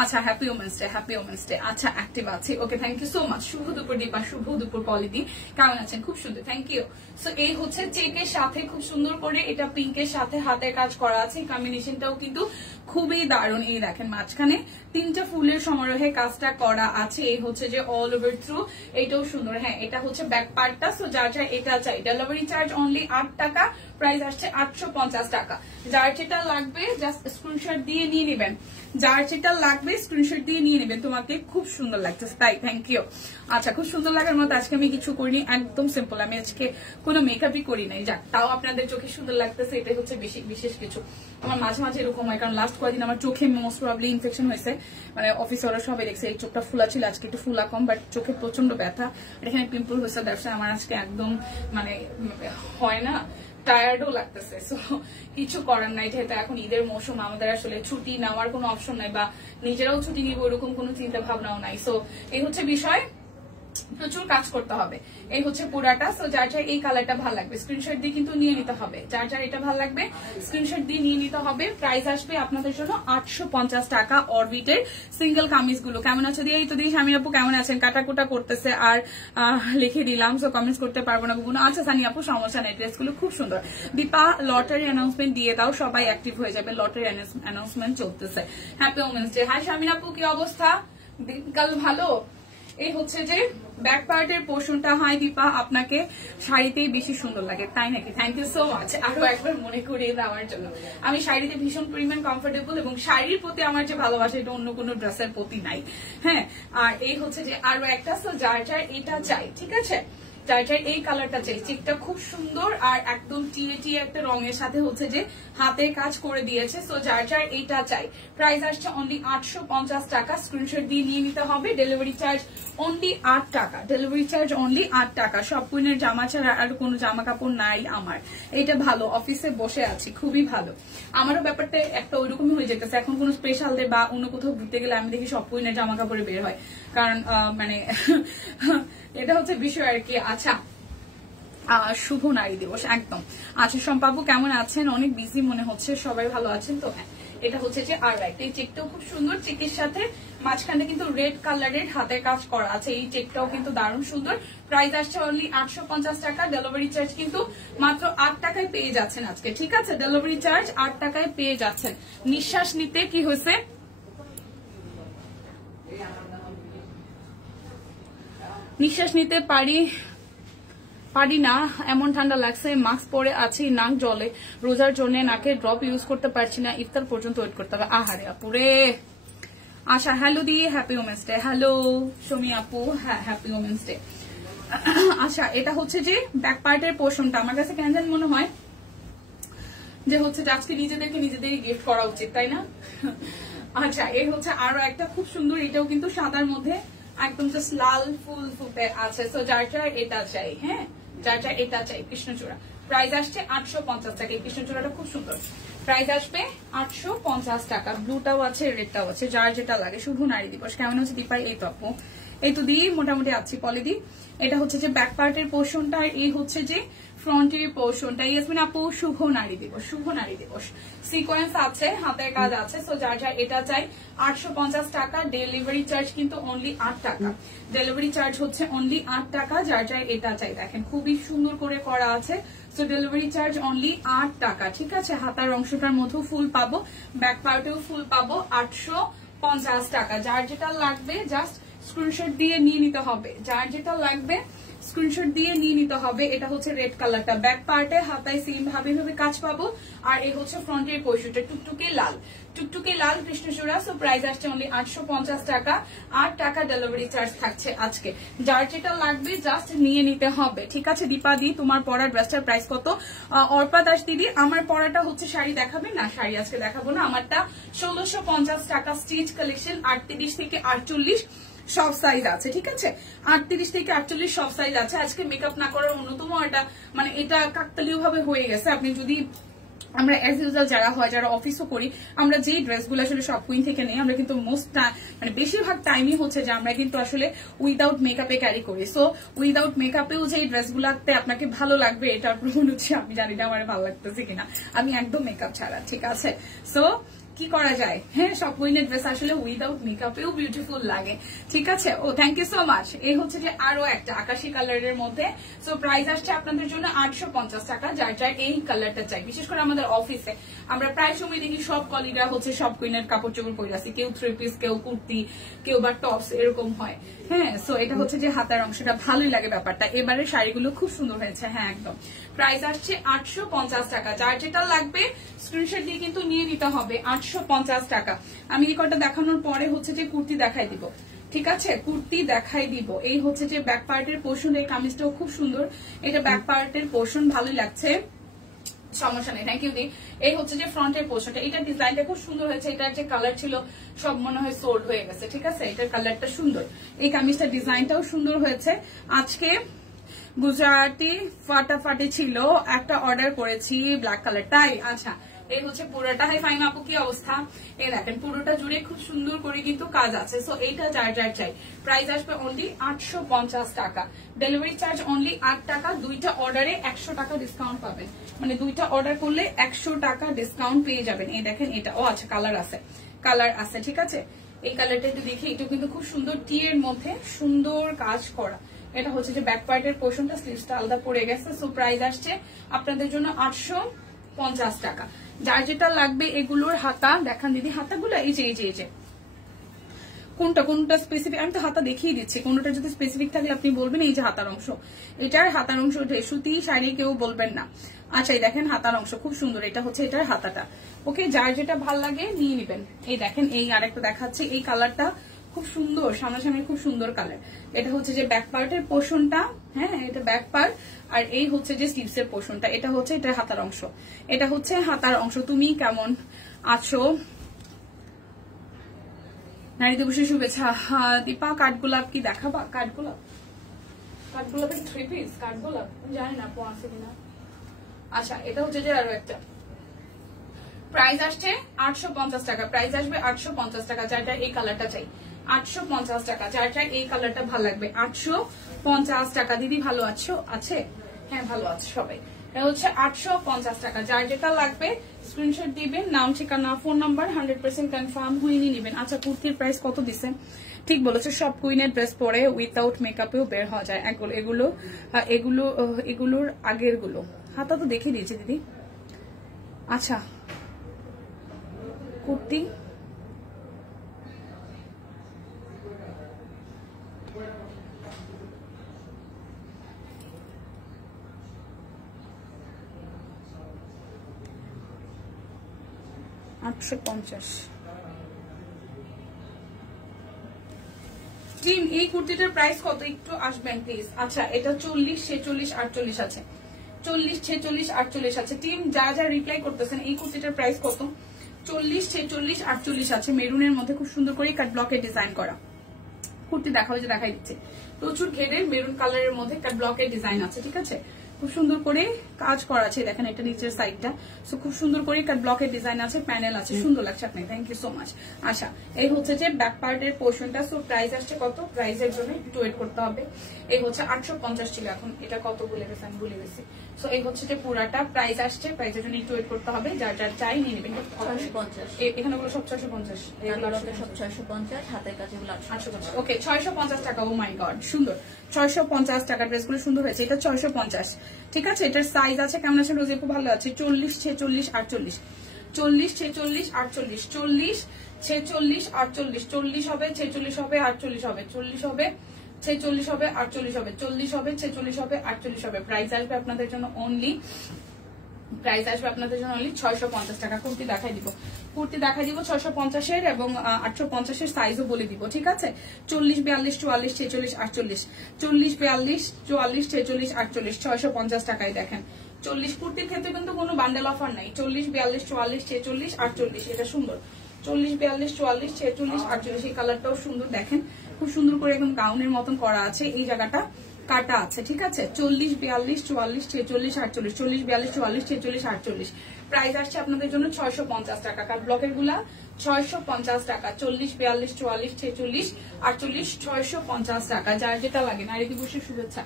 আচ্ছা happy women's day, happy women's day. আচ্ছা অ্যাক্টিভ আছে, okay thank you so much. শুভ দুপুর দীপা, শুভ দুপুর পলিদি, কেমন আছেন? খুব সুন্দর, থ্যাংক ইউ। সো এই হচ্ছে চেকের সাথে খুব সুন্দর করে এটা পিঙ্কের সাথে হাতের কাজ করা আছে। কম্বিনেশনটাও কিন্তু খুবই দারুণ। এই দেখেন মাঝখানে 3টা ফুলের সমারোহে কাজটা করা আছে। এই হচ্ছে যে অল ওভার থ্রু, এটাও সুন্দর। হ্যাঁ এটা হচ্ছে ব্যাক পার্টটা। সো যার যার এটা চাই, ডেলিভারি চার্জ অনলি 8 টাকা, প্রাইস আসছে 850 টাকা। যার যেটা লাগবে জাস্ট স্ক্রিনশট দিয়ে নিয়ে নেবেন, যার যেটা লাগবে স্ক্রিনশট দিয়ে নিয়ে নেবেন। তোমাকে খুব সুন্দর লাগতেছে, তাই থ্যাংক ইউ। আচ্ছা খুব সুন্দর লাগার মতো আজকে আমি কিছু করিনি, একদম সিম্পল। আমি আজকে কোনো মেকআপই করি নাই, যাক তাও আপনাদের চোখে সুন্দর লাগতেছে, এটাই হচ্ছে বিশেষ কিছু। আমার মাঝে মাঝে এরকম হয়, কারণ লাস্ট কয়েকদিন আমার চোখে মোস্ট প্রবাবলি ইনফেকশন হয়েছে। মানে অফিসে ওরা সবাই দেখছে এই চোখটা ফুলা ছিল, আজকে একটু ফুলা কম, বাট চোখে প্রচন্ড ব্যথা। এখানে পিম্পল হয়েছে, ব্যবসা আমার আজকে একদম মানে হয় না, টায়ার্ডও লাগতেছে। সো কিছু করার নাই, যেহেতু এখন ঈদের মৌসুম, আমাদের আসলে ছুটি নেওয়ার কোনো অপশন নাই, বা নিজেরাও ছুটি নিব ওরকম কোনো চিন্তা ভাবনাও নাই। সো এই হচ্ছে বিষয়, প্রচুর কাজ করতে হবে। এই হচ্ছে পুরাটা। সো যার যার এই কালারটা ভালো লাগবে স্ক্রিনশট দিয়ে কিন্তু নিয়ে নিতে হবে। যার যার এটা ভালো লাগবে স্ক্রিনশট দিয়ে নিয়ে নিতে হবে। প্রাইস আসবে আপনাদের জন্য 850 টাকা। অরবিটের সিঙ্গেল কামিজগুলো কেমন আছে দিয়ে, এই তো দিয়ে স্বামী আপু কেমন আছেন? কাটাকুটা করতেছে আর লিখে দিলাম, সো কমেন্টস করতে পারবো না বুবু। আচ্ছা সানি আপু সমস্যা নেই, ড্রেসগুলো খুব সুন্দর। দীপা লটারি অ্যানাউন্সমেন্ট দিয়ে দাও, সবাই অ্যাক্টিভ হয়ে যাবে। লটারি অ্যানাউন্সমেন্ট চলতেছে। Happy women's day. হাই স্বামী আপু, কি অবস্থা? দিনকাল ভালো? এই হচ্ছে যে ব্যাক পার্টের পোর্শনটা। হাই দীপা, আপনাকে শাড়িতেই বেশি সুন্দর লাগে, তাই নাকি? থ্যাংক ইউ সো মাচ আরো একবার মনে করিয়ে দেওয়ার জন্য। আমি শাড়িতে ভীষণ পরিমাণ কমফোর্টেবল, এবং শাড়ির প্রতি আমার যে ভালোবাসা এটা অন্য কোনো ড্রেসের প্রতি নাই। হ্যাঁ আর এই হচ্ছে যে আরো একটা, যার যার এটা চাই, ঠিক আছে? যার যার এই কালারটা চাই, চেকটা খুব সুন্দর আর একদম টিয়ে একটা রঙের সাথে হচ্ছে যে হাতে কাজ করে দিয়েছে। সো যার যার এইটা চাই, প্রাইস আসছে অনলি 850 টাকা। স্ক্রিনশট দিয়ে নিয়ে নিতে হবে। ডেলিভারি চার্জ অনলি 8 টাকা, ডেলিভারি চার্জ অনলি 8 টাকা। সব কুইনের জামা ছাড়া আর কোনো জামা কাপড় নাই আমার। এটা ভালো, অফিসে বসে আছি, খুবই ভালো। আমারও ব্যাপারটা একটা ওইরকমই হয়ে যেতেছে। এখন কোনো স্পেশাল ডে বা অন্য কোথাও ঘুরতে গেলে আমি দেখি সব কুইনের জামা কাপড়ে বের হয়, কারণ মানে এটা হচ্ছে বিষয় আর কি। আচ্ছা শুভ নারী দিবস একদম। আচ্ছা সম্পাবু কেমন আছেন? অনেক বিজি মনে হচ্ছে, সবাই ভালো আছেন তো? হ্যাঁ এটা হচ্ছে যে আর একটা, এই চেকটাও খুব সুন্দর। চেকের সাথে মাঝখানে কিন্তু রেড কালারের হাতের কাজ করা আছে। এই চেকটাও কিন্তু দারুণ সুন্দর। প্রাইস আসছে অনলি 850 টাকা। ডেলিভারি চার্জ কিন্তু মাত্র 8 টাকায় পেয়ে যাচ্ছেন আজকে, ঠিক আছে? ডেলিভারি চার্জ 8 টাকায় পেয়ে যাচ্ছেন। নিঃশ্বাস নিতে কি হয়েছে? নিঃশ্বাস নিতে পারি না, এমন ঠান্ডা লাগছে। মাস্ক পরে আছি, নাক জলে, রোজার জন্য নাকে ড্রপ ইউজ করতে পারছি না, ইফতার পর্যন্ত ওয়েট করতে হবে। আহারে আপুরে। আশা হ্যালো দি, হ্যাপি ওমেন্স ডে। হ্যালো সমী আপু, হ্যাঁ হ্যাপি ওমেন্স ডে। আচ্ছা এটা হচ্ছে যে ব্যাক পার্টের পোর্শনটা। আমার কাছে কেন জানি মনে হয় যে হচ্ছে আজকে নিজেদেরকে নিজেদেরই গিফট করা উচিত, তাই না? আচ্ছা এই হচ্ছে আরো একটা খুব সুন্দর, এটাও কিন্তু সাদার মধ্যে একদম জাস্ট লাল ফুল ফুটে আছে। সো যার যার এটা চাই, হ্যাঁ যার যা এটা চাই কৃষ্ণচূড়া, প্রাইস আসছে 850 টাকা। এই কৃষ্ণচূড়াটা খুব সুন্দর, প্রাইস আসবে 850 টাকা। ব্লুটাও আছে, রেডটাও আছে, যার যেটা লাগে। শুভ নারী দিবস। কেমন হচ্ছে দীপাই? এই তো আপু, এই তো দি মোটামুটি আছি পলিদি। এটা হচ্ছে যে ব্যাক পার্টের পোর্শনটা, আর এই হচ্ছে যে ফ্রন্টের পোর্শনটা। ইয়াসমিন আপু শুভ নারী দিবস, শুভ নারী দিবস। সিকোয়েন্স আছে, হাতের কাজ আছে। সো যার যার এটা চাই 850 টাকা। ডেলিভারি চার্জ কিন্তু অনলি 8 টাকা। ডেলিভারি চার্জ হচ্ছে অনলি 8 টাকা। যার যার এটা চাই, দেখেন খুবই সুন্দর করে করা আছে। সো ডেলিভারি চার্জ অনলি 8 টাকা। ঠিক আছে, হাতার অংশটার মধ্যেও ফুল পাবো, ব্যাক পার্টেও ফুল পাবো। 850 টাকা। যার যেটা লাগবে জাস্ট স্ক্রিনশট দিয়ে নিয়ে নিতে হবে। যার যেটা লাগবে স্ক্রিনশট দিয়ে নিয়ে নিতে হবে। এটা হচ্ছে রেড কালারটা, ব্যাক পার্টে হাতায় সেম ভাবে কাজ পাবো। আর এই হচ্ছে ফ্রন্টের পোর্শনটা, টুকটুকে লাল, টুকটুকে লাল কৃষ্ণচূড়া। সো প্রাইস আসছে অনলি 850 টাকা। 8 টাকা ডেলিভারি চার্জ থাকছে আজকে। যার যেটা লাগবে জাস্ট নিয়ে নিতে হবে। ঠিক আছে দীপা দি, তোমার পরা ড্রেসটার প্রাইস কত? অর্পা দাস দিদি, আমার পরাটা হচ্ছে শাড়ি দেখাবেন না? শাড়ি আজকে দেখাবো না। আমারটা 1650 টাকা। স্টিচ কালেকশন, 38 থেকে 48 সব সাইজ আছে। ঠিক আছে, 38 থেকে 48 সব সাইজ আছে। আজকে মেকআপ না করার অন্যতম এটা মানে এটা কাকতালীয় ভাবে হয়ে গেছে। আপনি যদি আমরা অ্যাজ ইউজুয়াল যারা হয়, যারা অফিসও করি, আমরা যেই ড্রেসগুলো আসলে সব কুইন থেকে নেই, আমরা কিন্তু মোস্ট মানে বেশিরভাগ টাইমই হচ্ছে যে আমরা কিন্তু আসলে উইদাউট মেকআপে ক্যারি করি। সো উইদাউট মেকআপেও যে ড্রেসগুলাতে আপনাকে ভালো লাগবে এটার প্রমাণ হচ্ছে, আমি জানি না আমার ভালো লাগতেছে কিনা, আমি একদম মেকআপ ছাড়া। ঠিক আছে, সো কি করা যায়? হ্যাঁ, সব কুইনের ড্রেস আসলে উইদাউট মেকআপেও বিউটিফুল লাগে। ঠিক আছে, ও থ্যাংক ইউ সো মাচ। এই হচ্ছে যে আরো একটা আকাশি কালারের মধ্যে। সো প্রাইস আসছে আপনাদের জন্য 850 টাকা। যার যার এই কালারটা চাই, বিশেষ করে আমাদের অফিসে আমরা প্রায় সময় দেখি সব কলিগরা হচ্ছে সব কুইনের কাপড় চোপড় পরে আছে, কেউ 3 পিস, কেউ কুর্তি, কেউ বা টপস, এরকম হয়। হ্যাঁ, সো এটা হচ্ছে যে হাতার অংশটা ভালোই লাগে ব্যাপারটা। এবারে শাড়িগুলো খুব সুন্দর হয়েছে। হ্যাঁ একদম, প্রাইস আসছে 850 টাকা। যার যেটা লাগবে স্ক্রিনশট দিয়ে কিন্তু নিয়ে নিতে হবে। 850 টাকা। আমি এই কটা দেখানোর পরে হচ্ছে যে কুর্তি দেখাই দিব। ঠিক আছে, কুর্তি দেখাই দিব। এই হচ্ছে যে ব্যাক পার্টের পোর্শন, এই কামিজটাও খুব সুন্দর। এটা ব্যাক পার্টের পোর্শন, ভালোই লাগছে, সমস্যা নেই। থ্যাংক ইউ দি। এই হচ্ছে যে ফ্রন্টের পোর্শনটা, এটা ডিজাইনটা খুব সুন্দর হয়েছে। এটার যে কালার ছিল সব মনে হয় সোল্ড হয়ে গেছে। ঠিক আছে, এটার কালারটা সুন্দর, এই কামিজটার ডিজাইনটাও সুন্দর হয়েছে। আজকে গুজরাটি ফাটাফাটি ছিল, একটা অর্ডার করেছি ব্ল্যাক কালার। তাই আচ্ছা, এই হচ্ছে পুরোটা। হাই ফাইমা আপু, কি অবস্থা? এই দেখেন পুরোটা জুড়ে খুব সুন্দর করে কিন্তু কাজ আছে। সো এইটা যার যার চাই, প্রাইস আসবে অনলি 850 টাকা। ডেলিভারি চার্জ অনলি 8 টাকা। দুইটা অর্ডারে 100 টাকা ডিসকাউন্ট পাবেন, মানে দুইটা অর্ডার করলে 100 টাকা ডিসকাউন্ট পেয়ে যাবেন। এই দেখেন এটা, ও আচ্ছা কালার আছে, কালার আছে। ঠিক আছে, এই কালারটা একটু দেখি, এটা কিন্তু খুব সুন্দর, টি এর মধ্যে সুন্দর কাজ করা। এটা হচ্ছে যে ব্যাক পার্টের পোর্শনটা, স্লিভসটা আলাদা পড়ে গেছে। সো প্রাইস আসছে আপনাদের জন্য 850 টাকা। যার যেটা লাগবে এগুলোর হাতা দেখান দিদি, হাতাগুলো এই যে এই যে এই যে কোনটা কোনটা স্পেসিফিক, আমি তো হাতা দেখিয়ে দিচ্ছি। কোনটা যদি স্পেসিফিক থাকলে আপনি বলবেন। এই যে হাতার অংশ, এটার হাতার অংশ সুতি শাড়ি কেউ বলবেন না। আচ্ছা, এই দেখেন হাতার অংশ খুব সুন্দর, এটা হচ্ছে এটার হাতাটা। ওকে, যার যেটা ভাল লাগে নিয়ে নিবেন। এই দেখেন, এই আরেকটা দেখাচ্ছি, এই কালারটা খুব সুন্দর, সামনাসামনি খুব সুন্দর কালার। এটা হচ্ছে যে ব্যাক পার্টের পোর্শনটা, হ্যাঁ এটা ব্যাক পার্ট। আর এই হচ্ছে যে স্লিভসের পোর্শনটা, এটা হচ্ছে এটা হাতার অংশ, এটা হচ্ছে হাতার অংশ। তুমি কেমন আছো? নারী দিবসের শুভেচ্ছা। দীপা, কাঠগোলাপ কি দেখাবা? কাঠগোলাপ, কাঠগোলাপের 3 পিস কাঠগোলাপ, জানি না আছে কিনা। আচ্ছা, এটা হচ্ছে যে আরো একটা। প্রাইস আসছে 850 টাকা। প্রাইস আসবে 850 টাকা। যার যার এই কালারটা চাই 850 টাকা। যার যার এই কালারটা ভালো লাগবে 850 টাকা। দিদি ভালো আছো? আছে, হ্যাঁ ভালো আছে সবাই। এটা হচ্ছে 850 টাকা। যার যেটা লাগবে স্ক্রিনশট দিবেন, নাম ঠিকানা ফোন নাম্বার 100% কনফার্ম হয়ে নিয়ে নেবেন। আচ্ছা, কুর্তির প্রাইস কত দিছে? ঠিক বলেছে, সব কুইনের ড্রেস পরে উইথাউট মেকআপেও বের হওয়া যায়। এগুলো এগুলো এগুলোর আগের গুলো হাতা তো দেখিয়ে দিয়েছি দিদি। আচ্ছা, কুর্তি $850। টিম, এই কুর্তিটার প্রাইস কত একটু আসবেন প্লিজ। আচ্ছা, এটা 40, 46, 48 আছে। 40, 46, 48 আছে। টিম যা যা রিপ্লাই করতেছেন, এই কুর্তিটার প্রাইস কত? 40, 46, 48 আছে। মেরুনের মধ্যে খুব সুন্দর করে কাট ব্লকের ডিজাইন করা কুর্তি দেখাবো, যে দেখাই দিচ্ছে প্রচুর ঘেরের মেরুন কালারের মধ্যে একটা ব্লকের ডিজাইন আছে, ঠিক আছে, খুব সুন্দর করে কাজ করা আছে, দেখেন এটা নিচের সাইডটা, সো খুব সুন্দর করে ব্লকের ডিজাইন আছে, প্যানেল আছে, সুন্দর লাগছে আপনি, থ্যাংক ইউ সো মাচ। আচ্ছা, এই হচ্ছে যে ব্যাক পার্টের পোর্শনটা। সো প্রাইস আসছে কত, প্রাইসের জন্য একটু ওয়েট করতে হবে। এই হচ্ছে 850 ছিল, এখন এটা কত ভুলে গেছে, আমি ভুলে গেছি। সো এই হচ্ছে যে পুরাটা প্রাইস আসছে, প্রাইসের জন্য একটু ওয়েট করতে হবে, যার যার চাই নিয়ে নেবেন। 650, এখানে গুলো সব 650, এগুলো সব 650, হাতের কাছে 850। ওকে, 650 টাকা। ও মাই গড, সুন্দর, 650 টাকা। ড্রেসগুলো সুন্দর হয়েছে, এটা 650, ঠিক আছে। এটার সাইজ আছে কেমন আছে, রোজে খুব ভালো আছে, 40, 46, 48, 40, 46, 48, 40, 46, 48, 40 হবে, 46 হবে, 48 হবে, 40 হবে, 46 হবে, 48 হবে, 40 হবে, 46 হবে, 48 হবে। প্রাইস আসবে আপনাদের জন্য অনলি, প্রাইস আসবে আপনাদের জন্য অনলি 650 টাকা। কুর্তি দেখাই দিব, কুর্তি দেখাই দিব 650-এর এবং 850-এর সাইজও বলে দিব, ঠিক আছে। 40, 42, 44, 46, 48, 40, 42, 44, 46, 48, 650 টাকায় দেখেন। 40 কুর্তির ক্ষেত্রে কিন্তু কোনো বান্ডেল অফার নাই। 40, 42, 44, 46, 48, এটা সুন্দর। 40, 42, 44, 46, 48, এই কালারটাও সুন্দর, দেখেন খুব সুন্দর করে একদম গাউনের মতন করা আছে, এই জায়গাটা কাটা আছে, ঠিক আছে। 40, 42, 44, 46, 48, 40, 42, 44, 46, 48। প্রাইস আসছে আপনাদের জন্য 650 টাকা। কাট ব্লকের গুলা 650 টাকা, 40, 42, 44, 46, 48, 650 টাকা। যার যেটা লাগে, নারী দিবসের শুভেচ্ছা,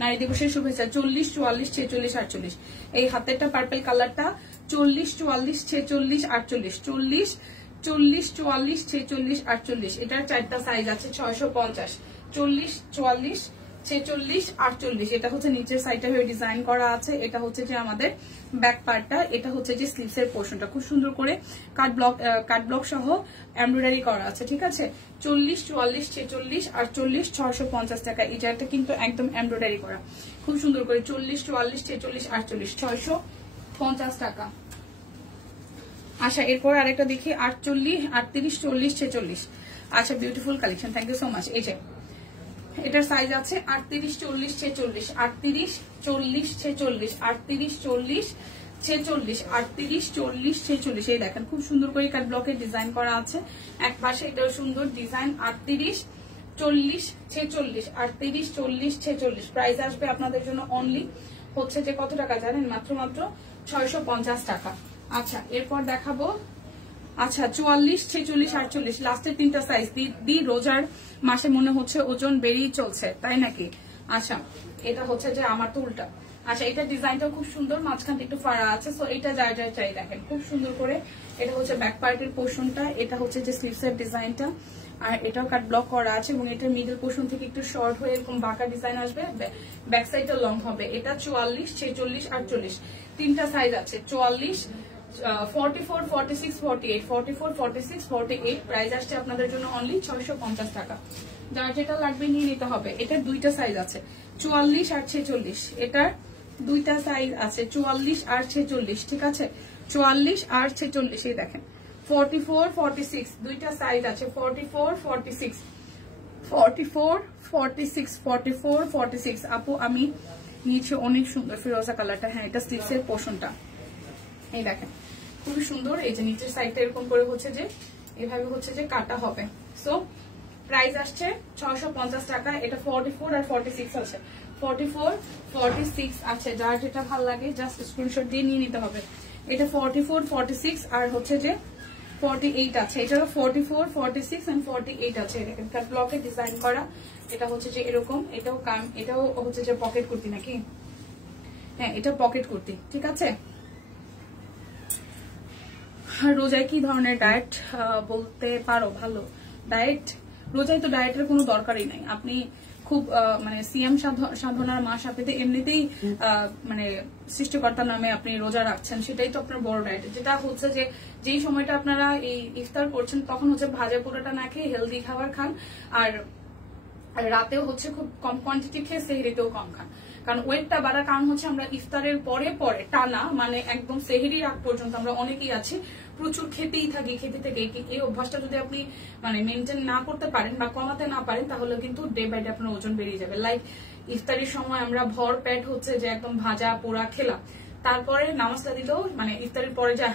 নারী দিবসের শুভেচ্ছা। 40, 44, 46, 48। এই হাতেরটা পার্পল কালারটা 40, 44, 46, 48, 40, 40, 44, 46, 48। এটার 4টা সাইজ আছে, 650, 40, 44, 46, 48। এটা হচ্ছে নিচের সাইডটা ডিজাইন করা আছে, এটা হচ্ছে যে আমাদের ব্যাক পার্টটা, এটা হচ্ছে যে স্লিভস এর পোর্শনটা, খুব সুন্দর করে কাট ব্লক সহ এমব্রয়ডারি করা আছে, ঠিক আছে। 40, 44, 46, 48, 650 টাকা। এটা কিন্তু একদম এমব্রয়ডারি করা, খুব সুন্দর করে। 40, 44, 46, 48, 650 টাকা। আচ্ছা, এরপর আরেকটা দেখি 48, 38, 40, 46। আচ্ছা, beautiful collection, thank you so much. এই যে এটার সাইজ আছে 38, 40, 46, 38, 40, 46, 38, 40, 46, 38, 40, 46। এই দেখেন খুব সুন্দর করে কাট ব্লকের ডিজাইন করা আছে, এক পাশে এটাও সুন্দর ডিজাইন। 38, 40, 46, 38, 40, 46। প্রাইস আসবে আপনাদের জন্য অনলি হচ্ছে যে কত টাকা জানেন, মাত্র 650 টাকা। আচ্ছা, এরপর দেখাবো, আচ্ছা 44, 46, 48, লাস্টের 3টা সাইজ। দি রোজার মাসে মনে হচ্ছে ওজন বেরিয়ে চলছে, তাই নাকি? আচ্ছা, এটা হচ্ছে যে আমার তো উল্টা। আচ্ছা, এটা ডিজাইনটাও খুব সুন্দর, মাঝখানটা একটু ফাড়া আছে, সো এটা যার যার চাই দেখেন খুব সুন্দর করে। এটা হচ্ছে ব্যাক পার্টের পোর্শনটা, এটা হচ্ছে যে স্লিভসের ডিজাইনটা, আর এটাও কাট ব্লক করা আছে এবং এটার মিডল পোর্শন থেকে একটু শর্ট হয়ে এরকম বাঁকা ডিজাইন আসবে, ব্যাক সাইডটা লং হবে। এটা 44, 46, 48, 3টা সাইজ আছে। 44, 44, 46, 48, 44, 46, 48। প্রাইস আসছে আপনাদের জন্য অনলি 650 টাকা। যার যেটা লাগবে নিয়ে নিতে হবে। এটার 2টা সাইজ আছে, 44 আর 46। এটার 2টা সাইজ আছে, 44 আর 46, ঠিক আছে। 44 আর 46, এই দেখেন 44, 46, 2টা সাইজ আছে, 44, 46, 44, 46, 44, 46। আপু আমি নিচে অনেক সুন্দর ফিরোজা কালারটা, হ্যাঁ এটা স্লিভস এর পোর্শনটা, এই দেখেন খুবই সুন্দর। এই যে নিচের সাইডটা এরকম করে হচ্ছে যে এভাবে হচ্ছে যে কাটা হবে। সো প্রাইস আসছে 650 টাকা। এটা 44 আর 46 আছে, 44, 46 আছে। যার যেটা ভালো লাগে জাস্ট স্ক্রিনশট দিয়ে নিয়ে নিতে হবে। এটা 44, 46 আর হচ্ছে যে 48 আছে। এটাও 44, 46 এন্ড 48 আছে। দেখেন কাট ব্লকে ডিজাইন করা, এটা হচ্ছে যে এরকম, এটাও হচ্ছে যে পকেট কুর্তি নাকি, হ্যাঁ এটা পকেট কুর্তি, ঠিক আছে। রোজায় কি ধরনের ডায়েট বলতে পারো? ভালো ডায়েট, রোজায় তো ডায়েটের কোনো দরকারই নাই। আপনি খুব মানে সিএম সাধনার মাস, আপনি এমনিতেই মানে সৃষ্টিকর্তার নামে আপনি রোজা রাখছেন, সেটাই তো আপনার বড় ডায়েট। যেটা হচ্ছে যে যেই সময়টা আপনারা এই ইফতার করছেন তখন হচ্ছে ভাজা পোড়াটা না খেয়ে হেলদি খাবার খান, আর রাতেও হচ্ছে খুব কম কোয়ান্টিটি খেয়ে সেহরিতেও কম খান। কারণ ওয়েটটা বাড়ার কারণ হচ্ছে আমরা ইফতারের পরে পরে টানা মানে একদম সেহরির আগ পর্যন্ত আমরা অনেকেই আছি প্রচুর খেতেই থাকি, খেতে থেকে এই অভ্যাসটা যদি আপনি মানে মেনটেন না করতে পারেন বা কমাতে না পারেন তাহলে কিন্তু ডে বাই ডে আপনার ওজন বেরিয়ে যাবে। লাইক ইফতারির সময় আমরা ভর পেট হচ্ছে যে একদম ভাজা পোড়া খেলাম, তারপরে নামাজটা দিতেও মানে ইফতারের পরে যা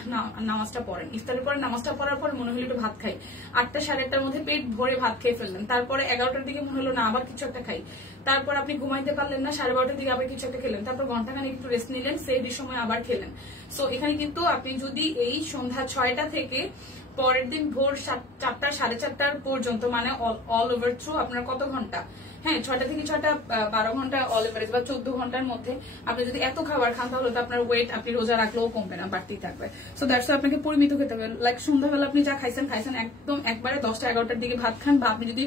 নামাজটা পড়েন, ইফতারের পরে নামাজটা পড়ার পর মনে হলো একটু ভাত খাই, 8টা 8:30টার মধ্যে পেট ভরে ভাত খেয়ে ফেললেন, তারপরে 11টার দিকে মনে হলো না আবার কিছু একটা খাই, তারপর আপনি ঘুমাইতে পারলেন না, 12:30টার দিকে আবার কিছু একটা খেলেন, তারপর ঘন্টাখানেক একটু রেস্ট নিলেন, সেই সময় আবার খেলেন। সো এখানে কিন্তু আপনি যদি এই সন্ধ্যা 6টা থেকে পরের দিন ভোর 4টা 4:30টার পর্যন্ত মানে অল ওভার থ্রু আপনার কত ঘন্টা, হ্যাঁ 6টা থেকে 6টা 12 ঘন্টা অল এভারেজ বা 14 ঘন্টার মধ্যে আপনি যদি এত খাবার খান তাহলে তো আপনার ওয়েট আপনি রোজা রাখলেও কমবে না, বাড়তেই থাকবে। সো দ্যাটস আপনাকে পরিমিত খেতে হবে। লাইক সন্ধ্যাবেলা আপনি যা খাইছেন একদম একবারে 10টা 11টার দিকে ভাত খান, বা আপনি যদি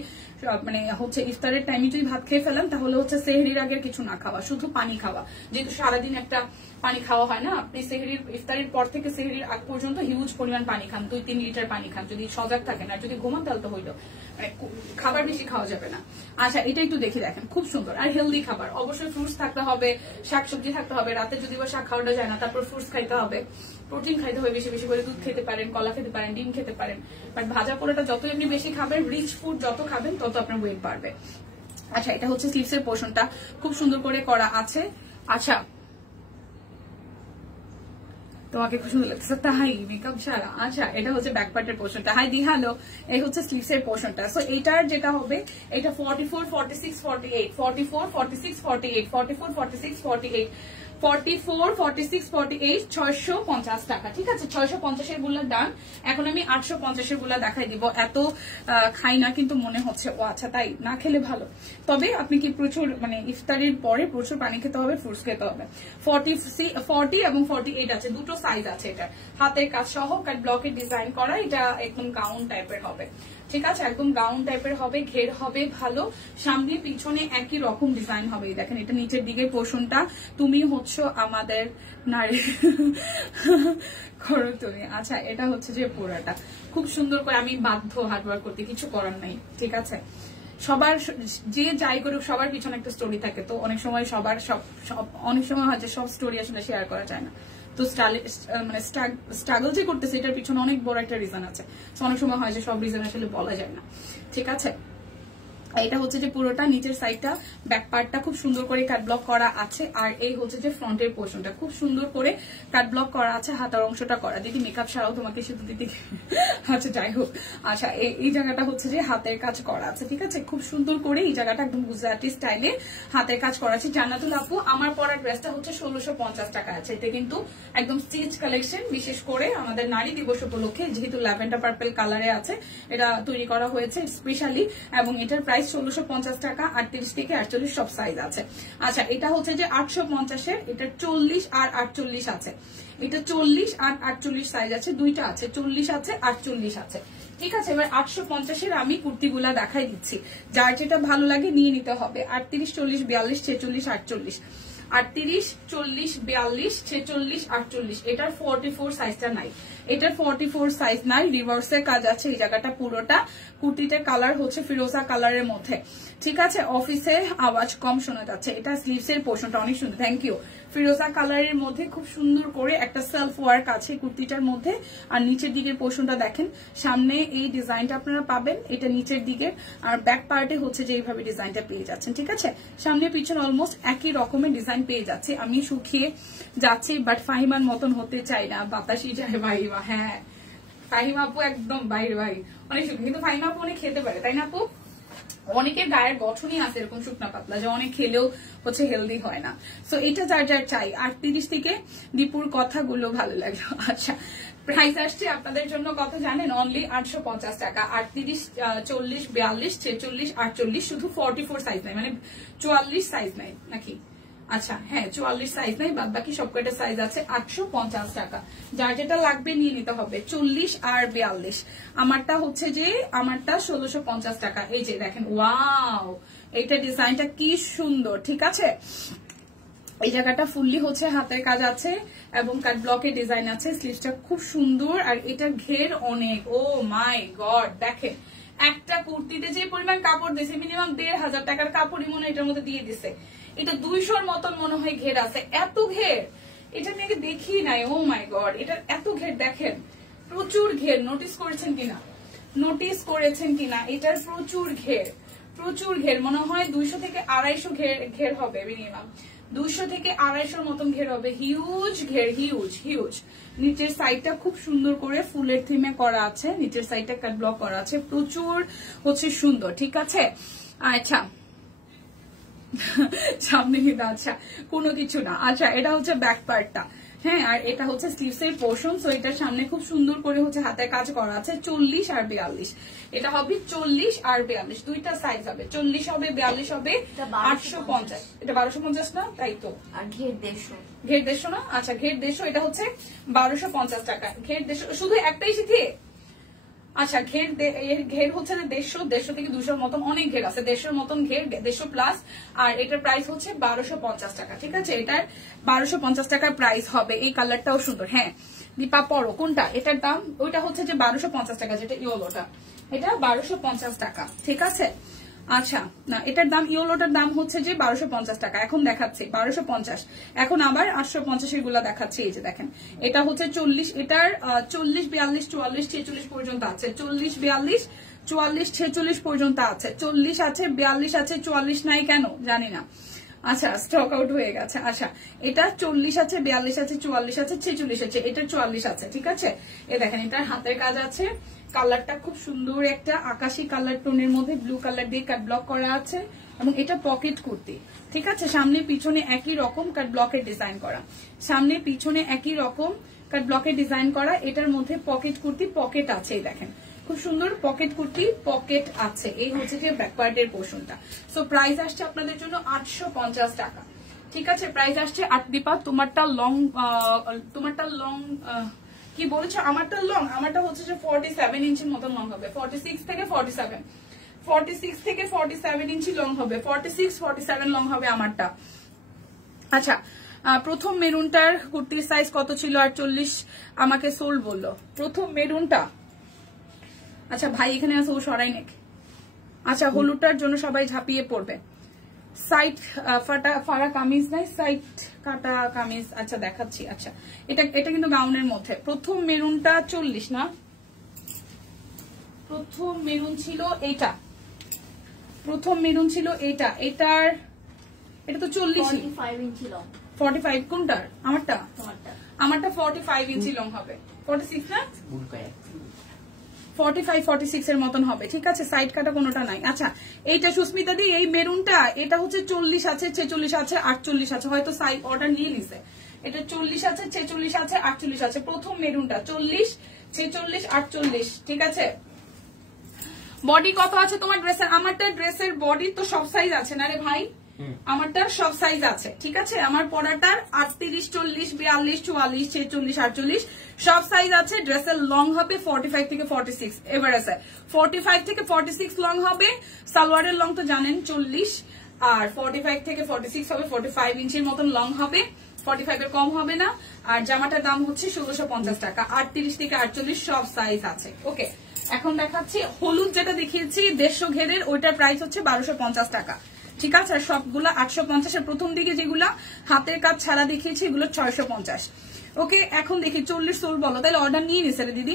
মানে হচ্ছে ইফতারের টাইমে যদি ভাত খেয়ে ফেলেন তাহলে হচ্ছে সেহরির আগের কিছু না খাওয়া, শুধু পানি খাওয়া, যেহেতু সারাদিন একটা পানি খাওয়া হয় না, আপনি সেহরির ইফতারের পর থেকে সেহরির আগ পর্যন্ত হিউজ পরিমাণ পানি খান, 2-3 লিটার পানি খান, যদি সজাগ থাকেন। আর যদি ঘুমান তাহলে তো হইলো, মানে খাবার বেশি খাওয়া যাবে না। আচ্ছা এটা একটু দেখে দেখেন, খুব সুন্দর আর হেলদি খাবার, অবশ্যই ফ্রুটস থাকতে হবে, শাকসবজি থাকতে হবে, রাতে যদি বা শাক খাওয়াটা যায় না তারপর ফ্রুটস খাইতে হবে, প্রোটিন খাইতে হবে, বেশি বেশি করে দুধ খেতে পারেন, কলা খেতে পারেন, ডিম খেতে পারেন, বাট ভাজা পোড়াটা যত এমনি বেশি খাবেন, রিচ ফুড যত খাবেন তত আপনার ওয়েট বাড়বে। আচ্ছা এটা হচ্ছে স্লিভসের পোর্শনটা, খুব সুন্দর করে করা আছে। আচ্ছা তোমাকে খুব সুন্দর লাগছে তাই মেকআপ ছাড়া। আচ্ছা এটা হচ্ছে ব্যাক পার্টের পোর্শনটা। হাই দি হ্যালো, এই হচ্ছে স্লিভস এর পোর্শনটা। সো এইটার যেটা হবে এটা 44 46 48 44 46 48 44 46 48 44 46 48 650 টাকা। ঠিক আছে, 650 এর গুলা ডান। এখন আমি 850 এর গুলা দেখাই দিব। এত খাই না কিন্তু মনে হচ্ছে ও আচ্ছা তাই না খেলে ভালো, তবে আপনি কি প্রচুর মানে ইফতারের পরে প্রচুর পানি খেতে হবে, ফ্রুটস খেতে হবে। 40 এবং 48 আছে, দুটো সাইজ আছে। এটা হাতের কাজ সহ কাট ব্লকের ডিজাইন করা, এটা একদম গাউন টাইপের হবে। ঠিক আছে, একদম গাউন টাইপের হবে, ঘের হবে ভালো, সামনে পিছনে একই রকম ডিজাইন হবে। দেখেন এটা নিচের দিকে পোর্শনটা, তুমি হচ্ছ আমাদের নারী করো তুমি। আচ্ছা এটা হচ্ছে যে পুরাটা খুব সুন্দর করে, আমি বাধ্য হার্ডওয়ার্ক করতে, কিছু করার নাই। ঠিক আছে, সবার যে যাই করুক সবার পিছনে একটা স্টোরি থাকে, তো অনেক সময় সবার অনেক সময় হয় যে সব স্টোরি আসলে শেয়ার করা যায় না, তো মানে স্ট্রাগল যে করতেছে এটার পিছনে অনেক বড় একটা রিজন আছে। অনেক সময় হয় যে সব রিজন আসলে বলা যায় না। ঠিক আছে, এটা হচ্ছে যে পুরোটা নিচের সাইডটা, ব্যাক পার্টটা খুব সুন্দর করে কাট ব্লক করা আছে, আর এই হচ্ছে যে ফ্রন্টের পোর্শনটা খুব সুন্দর করে কাট ব্লক করা আছে, হাতার অংশটা করা। দিদি মেকআপ ছাড়াও তোমাকে শুধু দিদি আচ্ছা যাই হোক। আচ্ছা এই জায়গাটা হচ্ছে যে হাতের কাজ করা আছে। ঠিক আছে, খুব সুন্দর করে এই জায়গাটা একদম গুজরাটি স্টাইলে হাতের কাজ করা আছে। জান্নাতুল আপু আমার পরা ড্রেসটা হচ্ছে 1650 টাকা আছে। এটা কিন্তু একদম স্টিচ কালেকশন, বিশেষ করে আমাদের নারী দিবস উপলক্ষে, যেহেতু ল্যাভেন্ডার পার্পল কালারে আছে এটা তৈরি করা হয়েছে স্পেশালি, এবং এটার প্রাইস 1650 টাকা। 38 থেকে 48 সব সাইজ আছে। আচ্ছা এটা হচ্ছে যে 850-এর, এটা 40 আর 48 আছে। এটা 40 আর 48 সাইজ আছে, দুইটা আছে, 40 আছে 48 আছে। ঠিক আছে, এবার 850-এর আমি কুর্তিগুলা দেখাই দিচ্ছি, যার যেটা ভালো লাগে নিয়ে নিতে হবে। 38 40 42 46 48, 38 40 42 46 48। এটার 44 সাইজটা নাই, এটার 44 সাইজ নাই, রিভার্সের কাজ আছে এই জায়গাটা পুরোটা। কুর্তিটার কালার হচ্ছে ফিরোজা কালারের মধ্যে। ঠিক আছে, অফিসে আওয়াজ কম শোনা যাচ্ছে। এটা স্লিভস এর পোর্শনটা অনেক সুন্দর, থ্যাংক ইউ। ফিরোজা কালারের মধ্যে খুব সুন্দর করে একটা সেলফ ওয়ার্ক আছে কুর্তিটার মধ্যে, আর নিচের দিকের পোর্শনটা দেখেন, সামনে এই ডিজাইনটা আপনারা পাবেন, এটা নিচের দিকে, আর ব্যাক পার্টে হচ্ছে যে এইভাবে ডিজাইনটা পেয়ে যাচ্ছেন। ঠিক আছে, সামনে পিছনে অলমোস্ট একই রকমের ডিজাইন পেয়ে যাচ্ছে। আমি শুকিয়ে যাচ্ছি বাট ফাহিমার মতন হতে চাই না, বাতাসই যায় বাইবা। হ্যাঁ ফাহিমা আপু একদম বাইরে বাইরে অনেক শুকিয়ে, কিন্তু ফাহিমা আপু অনেক খেতে পারে, তাই না আপু? অনেকের গায়ের গঠনই আছে এরকম শুকনা পাতলা, যে অনেক খেলেও হচ্ছে হেলদি হয় না। সো এটা যার যার চাই। 38 থেকে দীপুর কথাগুলো ভালো লাগলো। আচ্ছা প্রাইস আসছে আপনাদের জন্য কত জানেন? অনলি 850 টাকা। 38 40 42 46 48, শুধু 44 সাইজ নাই, মানে 44 সাইজ নাই নাকি? আচ্ছা হ্যাঁ 44 সাইজ নাই, বাদ বাকি সবকটা সাইজ আছে। 850 টাকা, যার যেটা লাগবে নিয়ে নিতে হবে। 40 আর 42, আমারটা হচ্ছে যে আমারটা 1650 টাকা। এই যে দেখেন, ওয়াও এইটা ডিজাইনটা কি সুন্দর। ঠিক আছে, এই জায়গাটা ফুললি হচ্ছে হাতের কাজ আছে এবং কাট ব্লকের ডিজাইন আছে, স্লিভসটা খুব সুন্দর, আর এটার ঘের অনেক। ও মাই গড, দেখেন একটা কুর্তিতে যে পরিমাণ কাপড় দিয়েছে, মিনিমাম 1500 টাকার কাপড়ই মনে এটার মধ্যে দিয়ে দিছে। এটা 200-র মতন মনে হয় ঘের আছে, এত ঘের এটা নিয়ে দেখি নাই। ও মাই গড, এটার এত ঘের দেখেন, প্রচুর ঘের। নোটিস করেছেন কিনা এটার প্রচুর ঘের, প্রচুর ঘের, মনে হয় 200 থেকে 250 ঘের হবে মিনিমাম। 200 থেকে 250 মতন ঘের হবে, হিউজ ঘের, হিউজ হিউজ। নিচের সাইডটা খুব সুন্দর করে ফুলের থিমে করা আছে, নিচের সাইডটা কাট ব্লক করা আছে, প্রচুর হচ্ছে সুন্দর। ঠিক আছে, আচ্ছা সামনে কিন্তু আচ্ছা কোনো কিছু না। আচ্ছা এটা হচ্ছে ব্যাক পার্টটা, হ্যাঁ, আর এটা হচ্ছে স্লিভস এর পোর্শন। সো এটার সামনে খুব সুন্দর করে হচ্ছে হাতের কাজ করা আছে, 40 আর 42। এটা হবে 40 আর 42, দুইটা সাইজ হবে, 40 হবে 42 হবে 850। এটা 1250 না, তাই তো। আর ঘের 150, ঘের 150 না, আচ্ছা ঘের 150, এটা হচ্ছে 1250 টাকা। ঘের 150 শুধু একটাই শিখে। আচ্ছা ঘের হচ্ছে 150 থেকে 200 মতন, অনেক ঘের আছে, 150 মতন ঘের, 150 প্লাস। আর এটার প্রাইস হচ্ছে 1250 টাকা। ঠিক আছে, এটার 1250 টাকার প্রাইস হবে। এই কালারটাও সুন্দর। হ্যাঁ দীপা পরো কোনটা, এটার দাম ওইটা হচ্ছে যে 1250 টাকা, যেটা ইয়েলোটা, এটা 1250 টাকা। ঠিক আছে, আচ্ছা না এটার দাম, ইয়েলোটার দাম হচ্ছে যে 1250 টাকা। এখন দেখাচ্ছি 1250, এখন আবার 850 এর গুলা দেখাচ্ছি। এই যে দেখেন, এটা হচ্ছে 40, এটার 40 42 44 46 পর্যন্ত আছে, 40 42 44 46 পর্যন্ত আছে, 40 আছে 42 আছে, 44 নাই কেন জানি না। আচ্ছা স্টক আউট হয়ে গেছে। আচ্ছা এটা 40 আছে 42 আছে 44 আছে 46 আছে, এটা 44 আছে। ঠিক আছে, এ দেখেন এটার হাতের কাজ আছে, কালারটা খুব সুন্দর একটা আকাশি কালার টোনের মধ্যে ব্লু কালার দিয়ে কাট ব্লক করা আছে, এবং এটা পকেট কুর্তি। ঠিক আছে, সামনে পিছনে একই রকম কাট ব্লকের ডিজাইন করা, সামনে পিছনে একই রকম কাট ব্লকের ডিজাইন করা। এটার মধ্যে পকেট কুর্তি, পকেট আছে, এই দেখেন খুব সুন্দর পকেট কুর্তি, পকেট আছে। এই হচ্ছে যে ব্যাক পার্টের পোর্শনটা। সো প্রাইস আসছে আপনাদের জন্য 850 টাকা। ঠিক আছে, প্রাইস আসছে 8 দীপা। তোমারটা লং কি বলেছো? আমারটা লং, আমারটা হচ্ছে যে 47 ইঞ্চির মতন লং হবে, 46 থেকে 47, 46 থেকে 47 ইঞ্চি লং হবে, 46 47 লং হবে আমারটা। আচ্ছা প্রথম মেরুনটার কুর্তির সাইজ কত ছিল? 48 আমাকে সোল বললো প্রথম মেরুনটা। আচ্ছা ভাই এখানে আছে, ও সরাই নেক। আচ্ছা হলুদটার জন্য সবাই ঝাঁপিয়ে পড়বে। সাইড ফাড়া কামিজ নাই, সাইড কাটা কামিজ। আচ্ছা দেখাচ্ছি। আচ্ছা এটা কিন্তু গাউনের মধ্যে। প্রথম মেরুনটা 40 না, প্রথম মেরুন ছিল এইটা, প্রথম মেরুন ছিল এইটা, এটার এটা তো 40 45 ইঞ্চি লং। 45 কোনটার? আমারটা, তোমারটা। আমারটা 45 ইঞ্চি লং হবে, 46 না 45 46 এর মতন হবে। ঠিক আছে, সাইড কাটা কোনোটা নাই। আচ্ছা এইটা সুস্মিতা দি, এই মেরুনটা এটা হচ্ছে 40 আছে 46 আছে 48 আছে, হয়তো সাইড অর্ডার নিয়ে নিছে। এটা 40 আছে 46 আছে 48 আছে, প্রথম মেরুনটা 40 46 48। ঠিক আছে, বডি কত আছে তোমার ড্রেসের? আমারটা ড্রেসের বডি তো সব সাইজ আছে না রে ভাই, আমারটার সব সাইজ আছে। ঠিক আছে, আমার পড়াটার 38 40 42 44 46 48 সব সাইজ আছে। ড্রেসের লং হবে 45 থেকে 46, এবার আছে 45 থেকে 46 লং হবে। সালোয়ারের লং তো জানেন 40, আর 45 থেকে 46 হবে, 45 ইঞ্চির মতন লং হবে, 45 এর কম হবে না। আর জামাটার দাম হচ্ছে 1650 টাকা, 38 থেকে 48 সব সাইজ আছে। ওকে, এখন দেখাচ্ছি হলুদ, যেটা দেখিয়েছি 150 ঘেরের, ওইটার প্রাইস হচ্ছে 1250 টাকা। ঠিক আছে, আর সবগুলা 850 এর। প্রথম দিকে যেগুলা হাতের কাজ ছাড়া দেখিয়েছি এগুলো 650। ওকে, এখন দেখি 40 সোল বলো, তাহলে অর্ডার নিয়ে নিছে রে দিদি।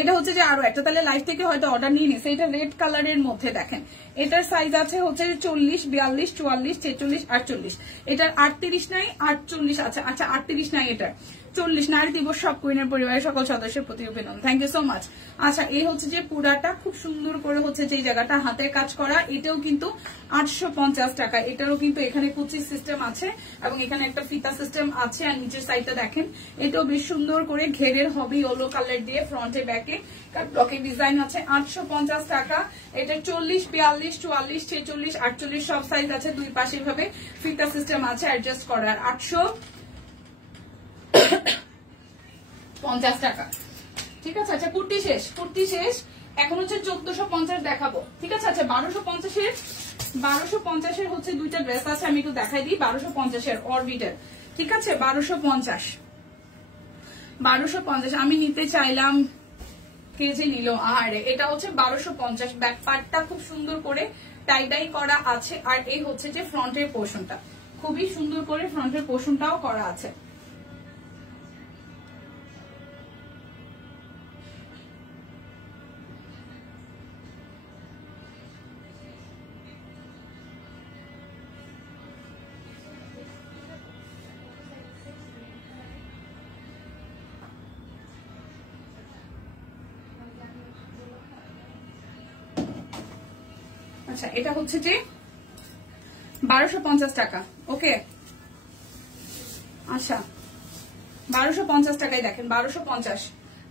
এটা হচ্ছে যে আরো একটা, তাহলে লাইভ থেকে হয়তো অর্ডার নিয়ে নিছে। এটা রেড কালারের মধ্যে দেখেন, এটার সাইজ আছে হচ্ছে 40 42 44 46 48, এটার 38 নাই 48 আছে। আচ্ছা 38 নাই, এটার 40। নারী দিবস সব কুইনের পরিবারের সকল সদস্যের প্রতি অভিনন্দন, থ্যাংক ইউ সো মাচ। আচ্ছা এই হচ্ছে যে পুরাটা খুব সুন্দর করে হচ্ছে যে জায়গাটা হাতের কাজ করা, এটাও কিন্তু 850 টাকা। এটারও কিন্তু এখানে কুচি সিস্টেম আছে এবং এখানে একটা ফিতা সিস্টেম আছে। আর নিচের সাইডটা দেখেন, এটাও বেশ সুন্দর করে ঘেরের হবে ইয়েলো কালার দিয়ে, ফ্রন্টে ব্যাকে ব্লকের ডিজাইন আছে। 850 টাকা। এটা 40 42 44 46 48 সব সাইজ আছে, দুই পাশে ভাবে ফিতা সিস্টেম আছে অ্যাডজাস্ট করার। 850 টাকা। ঠিক আছে, আচ্ছা কুর্তি শেষ, কুর্তি শেষ। এখন হচ্ছে 1450 দেখাবো। ঠিক আছে, আচ্ছা 1250 এর হচ্ছে দুইটা ড্রেস আছে, আমি একটু দেখাই দিই। 1250 এর অরবিটের। ঠিক আছে, 1250 আমি নিতে চাইলাম, কে যে নিল। আর এটা হচ্ছে 1250। ব্যাক পার্টটা খুব সুন্দর করে টাই ডাই করা আছে, আর এই হচ্ছে যে ফ্রন্টের পোর্শনটা খুবই সুন্দর করে ফ্রন্টের পোর্শনটাও করা আছে। আচ্ছা এটা হচ্ছে যে 1250 টাকা। ওকে আচ্ছা 1250 টাকায় দেখেন, 1250,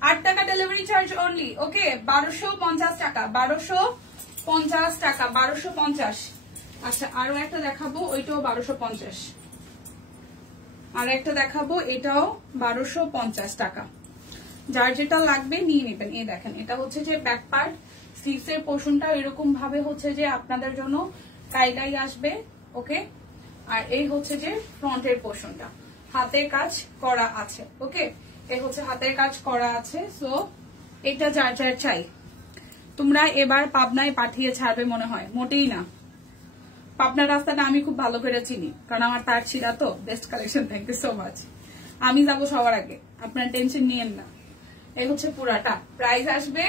8 টাকা ডেলিভারি চার্জ অনলি। ওকে 1250 টাকা, 1250 টাকা, 1250। আচ্ছা আরো একটা দেখাবো, ওইটাও 1250। আর একটা দেখাবো, এটাও 1250 টাকা। যার যেটা লাগবে নিয়ে নেবেন। এই দেখেন, এটা হচ্ছে যে ব্যাক পার্ট, স্লিভস এর পোর্শনটা এরকম ভাবে হচ্ছে যে আপনাদের জন্য টাই আসবে। ওকে আর এই হচ্ছে যে ফ্রন্টের পোর্শনটা, হাতের কাজ করা আছে। ওকে এই হচ্ছে হাতের কাজ করা আছে। সো এটা যার যার চাই। তোমরা এবার পাবনায় পাঠিয়ে ছাড়বে মনে হয়? মোটেই না। পাবনার রাস্তাটা আমি খুব ভালো করে চিনি, কারণ আমার তার ছিল তো। Best collection, thank you so much. আমি যাবো সবার আগে, আপনার টেনশন নিয়েন না। এই হচ্ছে পুরাটা। প্রাইস আসবে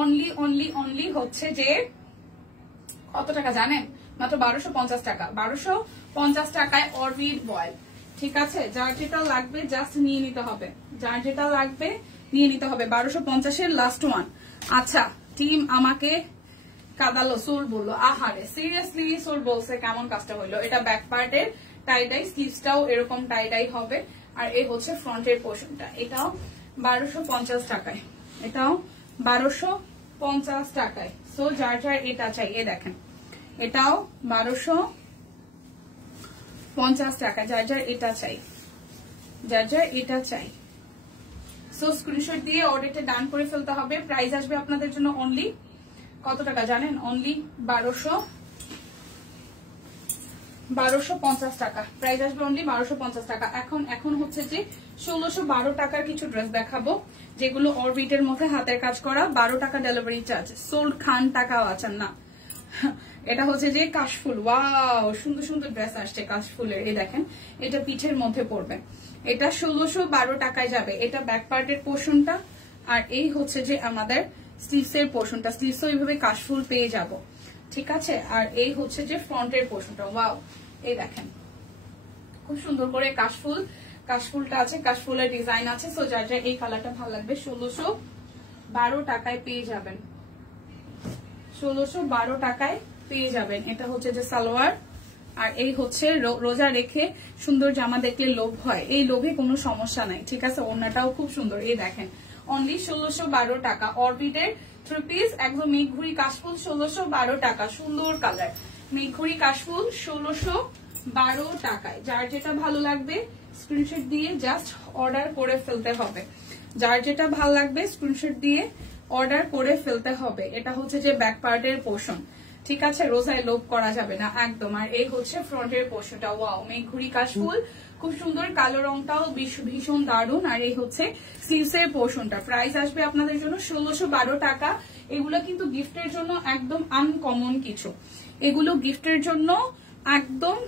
অনলি অনলি অনলি হচ্ছে যে কত টাকা জানেন? মাত্র 1250 টাকা। 1250 টাকায় অরবিট বয়েল। ঠিক আছে, যার যেটা লাগবে জাস্ট নিয়ে নিতে হবে, যার যেটা লাগবে নিয়ে নিতে হবে। 1250-এর লাস্ট ওয়ান। আচ্ছা টিম আমাকে কাদালো, সোল বললো। আহারে সিরিয়াসলি সোল বলছে, কেমন কাজটা হইলো? এটা ব্যাক পার্টের টাইডাই, স্লিভসটাও এরকম টাইডাই হবে। আর এই হচ্ছে ফ্রন্টের পোর্শনটা, এটাও 1250 টাকায়, এটাও 1250 টাকায়। সো যার যার এটা চাই, এ দেখেন এটাও 1250 টাকা। যার যার এটা চাই, যার যার এটা চাই। সো স্ক্রিনশট দিয়ে অর্ডারটা ডান করে ফেলতে হবে। প্রাইস আসবে আপনাদের জন্য অনলি কত টাকা জানেন? অনলি 1250 টাকা। প্রাইস আসবে অনলি 1250 টাকা। এখন হচ্ছে যে 1612 টাকার কিছু ড্রেস দেখাবো, যেগুলো অরবিটের মধ্যে হাতের কাজ করা। 12 টাকা ডেলিভারি চার্জ, সোল্ড খান টাকাও আছেন না। এটা হচ্ছে যে কাশফুল। ওয়াও সুন্দর সুন্দর ড্রেস আসছে কাশফুলের। এই দেখেন, এটা পিঠের মধ্যে পড়বে। এটা 1612 টাকায় যাবে। এটা ব্যাক পার্টের পোর্শনটা, আর এই হচ্ছে যে আমাদের স্লিভস এর পোর্শনটা। স্লিভস এইভাবে কাশফুল পেয়ে যাব। ঠিক আছে, আর এই হচ্ছে যে ফ্রন্টের পোর্শনটা। ওয়াও এই দেখেন, খুব সুন্দর করে কাশফুলটা আছে, কাশফুলের ডিজাইন আছে। সো যার যার এই কালারটা ভালো লাগবে 1612 টাকায় পেয়ে যাবেন। 1612 টাকায় পেয়ে যাবেন। এটা হচ্ছে যে সালোয়ার, আর এই হচ্ছে রোজা রেখে সুন্দর জামা দেখলে লোভ হয়, এই লোভে কোনো সমস্যা নাই। ঠিক আছে, ওড়নাটাও খুব সুন্দর। এই দেখেন অনলি 1612 টাকা। অরবিটের 3 পিস, একদম মেঘঘুরি কাশফুল 1612 টাকা। সুন্দর কালার মেঘঘুরি কাশফুল 1612 টাকায়। যার যেটা ভালো লাগবে স্ক্রিনশট দিয়ে জাস্ট অর্ডার করে ফেলতে হবে। যার যেটা ভালো লাগবে স্ক্রিনশট দিয়ে অর্ডার করে ফেলতে হবে। এটা হচ্ছে যে ব্যাক পার্টের পোর্শন। ঠিক আছে, রোজায় লোভ করা যাবে না একদম। আর এই হচ্ছে ফ্রন্টের পোর্শনটা। ওয়াও মেঘঘুরি কাশফুল, খুব সুন্দর। কালো রংটাও ভীষণ দারুণ। আর এই হচ্ছে স্লিভস এর পোর্শনটা। প্রাইস আসবে আপনাদের জন্য 1612 টাকা। এগুলো কিন্তু গিফটের জন্য একদম আনকমন কিছু, এগুলো গিফটের জন্য একদম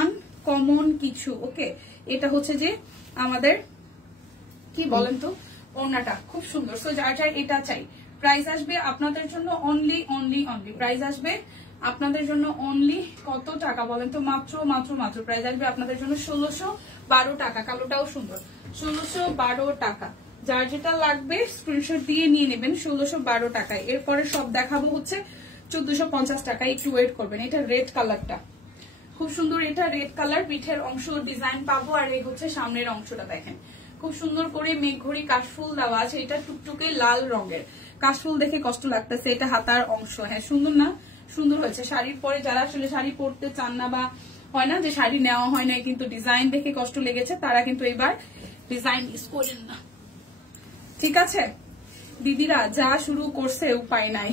আনকমন কিছু। ওকে এটা হচ্ছে যে আমাদের কি বলেন তো, ওড়নাটা খুব সুন্দর। সো যার যার এটা চাই, প্রাইস আসবে আপনাদের জন্য অনলি অনলি অনলি। প্রাইস আসবে আপনাদের জন্য অনলি কত টাকা বলেন তো? মাত্র মাত্র মাত্র প্রাইস আসবে আপনাদের জন্য 1612 টাকা। কালোটাও সুন্দর, 1612 টাকা। যার যেটা লাগবে স্ক্রিনশট দিয়ে নিয়ে নেবেন 1612 টাকায়। এরপরে সব দেখাবো হচ্ছে 1450 টাকা। একটু ওয়েট করবেন। এটা রেড কালারটা খুব সুন্দর, এটা রেড কালার। পিঠের অংশ ডিজাইন পাবো, আর এই হচ্ছে সামনের অংশটা দেখেন, খুব সুন্দর করে মেঘঘড়ি কাশফুল দেওয়া আছে। এটা টুকটুকে লাল রঙের কাশফুল, দেখে কষ্ট লাগতেছে। এটা হাতার অংশ। হ্যাঁ সুন্দর না? সুন্দর হয়েছে। শাড়ির পরে যারা আসলে শাড়ি পরতে চান না, বা হয় না যে শাড়ি নেওয়া হয় না কিন্তু ডিজাইন দেখে কষ্ট লেগেছে, তারা কিন্তু এবার ডিজাইন ইউজ করেন না। ঠিক আছে দিদিরা, যা শুরু করছে উপায় নাই।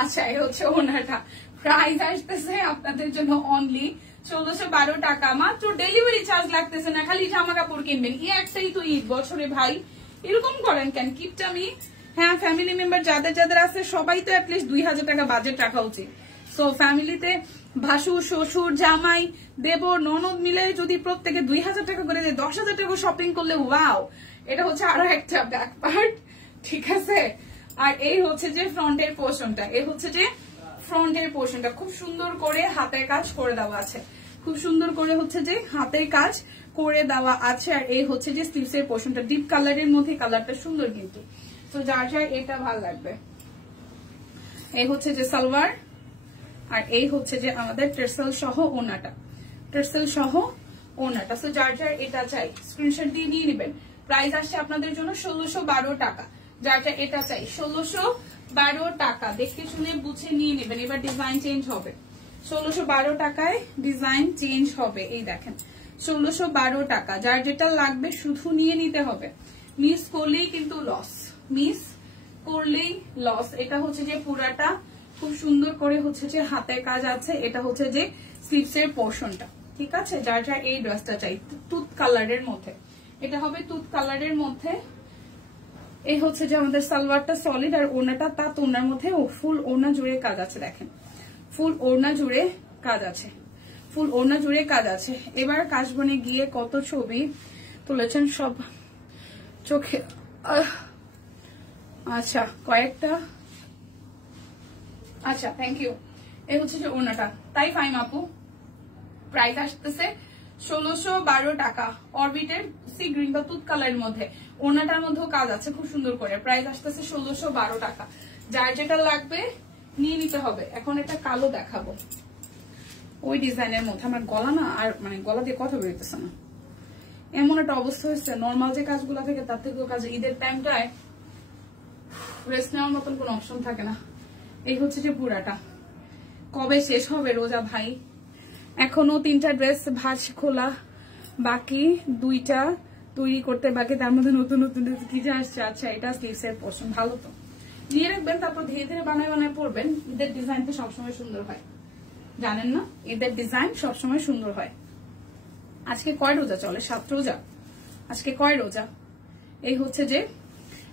আচ্ছা এই হচ্ছে ওনাটা। প্রাইস আসতেছে আপনাদের জন্য অনলি 1612 টাকা। মাত্র ডেলিভারি চার্জ লাগতেছে না, খালি জামা কাপড় কিনবেন। একটাই তো ঈদ বছরে ভাই, এরকম করেন কেন? কিপটা আমি। হ্যাঁ ফ্যামিলি মেম্বার যাদের যাদের আছে সবাই তো অ্যাটলিস্ট 2000 টাকা বাজেট রাখা উচিত। সো ফ্যামিলিতে ভাসুর, শ্বশুর, জামাই, দেবর, ননদ মিলে যদি প্রত্যেকে 2000 টাকা করে দেয়, 10,000 টাকা শপিং করলে ওয়াও, এটা হচ্ছে আরো একটা ব্যাক পার্ট। ঠিক আছে, আর এই হচ্ছে যে ফ্রন্টের পোর্শনটা। এই হচ্ছে যে ফ্রন্টের পোর্শনটা খুব সুন্দর করে হাতের কাজ করে দেওয়া আছে, খুব সুন্দর করে হচ্ছে যে হাতের কাজ করে দেওয়া আছে। আর এই হচ্ছে যে স্লিভস এর পোর্শনটা ডিপ কালারের মধ্যে, কালারটা সুন্দর কিন্তু। তো যার যার এটা ভালো লাগবে। এই হচ্ছে যে সালোয়ার, আর এই হচ্ছে যে আমাদের টেসেল সহ ওনাটা, টেসেল সহ ওনাটা। সো যার যার এটা চাই স্ক্রিনশট দিয়ে নিয়ে নেবেন। প্রাইস আসছে আপনাদের জন্য 1612 টাকা। যার যার এটা চাই 1612 টাকা, দেখতে শুনে বুঝে নিয়ে নেবেন। এবার ডিজাইন চেঞ্জ হবে, 1612 টাকায় ডিজাইন চেঞ্জ হবে। এই দেখেন 1612 টাকা, যার যেটা লাগবে শুধু নিয়ে নিতে হবে, মিস করলেই কিন্তু লস, মিস করলেই লস। এটা হচ্ছে যে পুরাটা খুব সুন্দর করে হচ্ছে যে হাতের কাজ আছে, এটা হচ্ছে যে স্লিভস এর পোর্শনটা, ঠিক আছে। যার যার এই ড্রেসটা চাই তুত কালারের মধ্যে, এটা হবে তুত কালারের মধ্যে। এই হচ্ছে যে আমাদের সালোয়ারটা সলিড আর ওড়নাটা তাঁত ওড়নার মধ্যে ফুল ওড়না জুড়ে কাজ আছে, দেখেন ফুল ওড়না জুড়ে কাজ আছে, ফুল ওড়না জুড়ে কাজ আছে। এবার কাশবনে গিয়ে কত ছবি তুলেছেন সব চোখে, আচ্ছা কয়েকটা, আচ্ছা থ্যাংক ইউ। এই হচ্ছে যে ওড়নাটা, তাই ফাইম আপু প্রাইস আসতেছে 1612 টাকা। অরবিটের সি গ্রিন বা তুত কালারের মধ্যে ওড়নাটার মধ্যেও কাজ আছে খুব সুন্দর করে। প্রাইস আসতেছে 1612 টাকা। যার যেটা লাগবে নিয়ে নিতে হবে। এখন একটা কালো দেখাবো ওই ডিজাইনের মধ্যে। আমার গলা না আর মানে গলা দিয়ে কথা বেরোতেছে না, এমন একটা অবস্থা হয়েছে। নর্মাল যে কাজগুলো থেকে তার থেকেও কাজ, ঈদের টাইমটায় রেস্ট নেওয়ার মতন কোনো অপশন থাকে না। এই হচ্ছে যে পুরাটা, কবে শেষ হবে রোজা ভাই? এখনো 3টা ড্রেস ভাঁজ খোলা বাকি, 2টা তৈরি করতে বাকি, তার মধ্যে নতুন নতুন কি যে আসছে। আচ্ছা এটা স্লিভস এর পোর্শন, ভালো তো, নিয়ে রাখবেন, তারপর ধীরে ধীরে বানায় বানায় পড়বেন। ঈদের ডিজাইন তো সবসময় সুন্দর হয়, জানেন না? ঈদের ডিজাইন সবসময় সুন্দর হয়। আজকে কয় রোজা চলে? 7 রোজা। আজকে কয় রোজা? এই হচ্ছে যে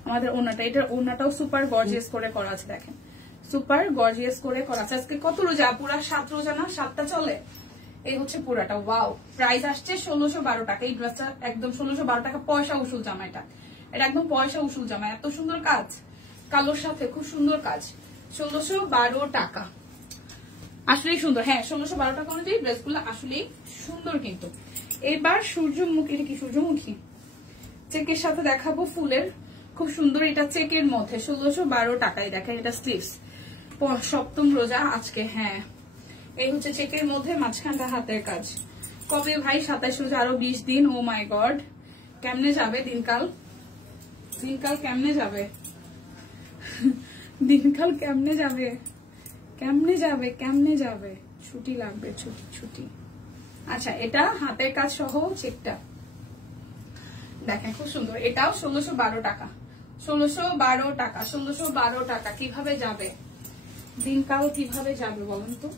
আমাদের ওড়নাটা, এটার ওড়নাটাও সুপার গর্জিয়াস করে করা আছে, দেখেন সুপার গর্জিয়াস করে করা আছে। আজকে কত রোজা? পুরা 7 রোজা না? 7টা চলে। এই হচ্ছে পুরাটা, ওয়াও। প্রাইস আসছে 1612 টাকা। এই ড্রেসটা একদম 1612 টাকা। পয়সা উসুল জামা, এটা একদম পয়সা উসুল জামা। এত সুন্দর কাজ, কালোর সাথে খুব সুন্দর কাজ। 1612 টাকা, আসলেই সুন্দর। হ্যাঁ 1612 টাকা অনুযায়ী ড্রেসগুলো আসলেই সুন্দর। কিন্তু এবার সূর্যমুখী, এটা কি সূর্যমুখী চেকের সাথে দেখাবো ফুলের, খুব সুন্দর। এটা চেকের মধ্যে 1612 টাকায়। দেখেন এটা স্লিভস, 7ম রোজা আজকে। হ্যাঁ এই হচ্ছে চেকের মধ্যে, মাঝখানটা হাতের কাজ। কবে ভাই? 27 রোজা, আরো 20 দিন। ও মাই গড, কেমনে যাবে দিনকাল? দিনকাল কেমনে যাবে? দিনকাল কেমনে যাবে? কেমনে যাবে? কেমনে যাবে? ছুটি লাগবে, ছুটি ছুটি। আচ্ছা এটা হাতের কাজ সহ চেকটা দেখেন খুব সুন্দর। এটাও 1612 টাকা, 1612 টাকা, 1612 টাকা। কিভাবে যাবে দিনকাল? কিভাবে যাবে বলুন তো?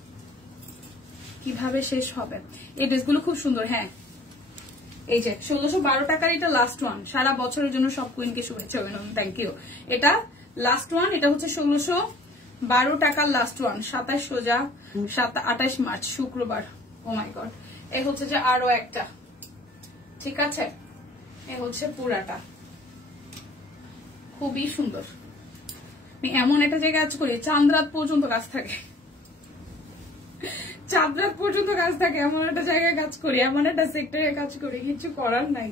কিভাবে শেষ হবে? এই ড্রেসগুলো খুব সুন্দর। হ্যাঁ এই যে 1612 টাকার এটা লাস্ট ওয়ান। সারা বছরের জন্য সব কুইনকে শুভেচ্ছা অভিনন্দন, থ্যাংক ইউ। এটা লাস্ট ওয়ান, এটা হচ্ছে 1612 টাকার লাস্ট ওয়ান। 27 রোজা, 28 মার্চ শুক্রবার। ও মাই গড। এই হচ্ছে যে আরো একটা, ঠিক আছে। এই হচ্ছে পুরাটা, খুবই সুন্দর। এমন একটা জায়গায় কাজ করি চাঁদরাত পর্যন্ত কাজ থাকে, চাঁদরাত পর্যন্ত কাজ থাকে। এমন একটা জায়গায় কাজ করি, এমন একটা সেক্টরে কাজ করি, কিছু করার নাই।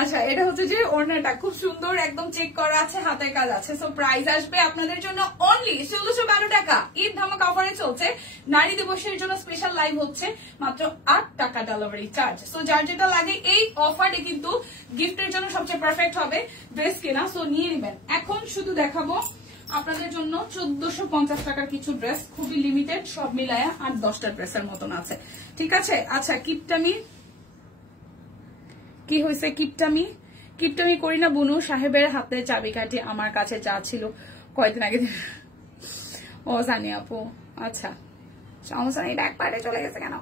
আচ্ছা এটা হচ্ছে যে ওড়নাটা খুব সুন্দর, একদম চেক করা আছে, হাতের কাজ আছে। সো প্রাইস আসবে আপনাদের জন্য অনলি 1612 টাকা। ঈদ ধামাকা অফারে চলছে, নারী দিবসের জন্য স্পেশাল লাইভ হচ্ছে, মাত্র 8 টাকা ডেলিভারি চার্জ। সো যার যেটা লাগে এই অফারে কিন্তু গিফটের জন্য সবচেয়ে পারফেক্ট হবে ড্রেস কেনা। সো নিয়ে নেবেন। এখন শুধু দেখাবো আপনাদের জন্য 1450 টাকার কিছু ড্রেস, খুবই লিমিটেড, সব মিলায়া 8-10টা ড্রেসের মতন আছে, ঠিক আছে। আচ্ছা কিপটামি কি হয়েছে? কিপটামি কিপটামি করি না বুনু সাহেবের হাতে চাবিকাঠি আমার কাছে যা ছিল কয়েকদিন আগে। ও জানি আপু, আচ্ছা সমস্যা নেই, এক পারে চলে গেছে কেন?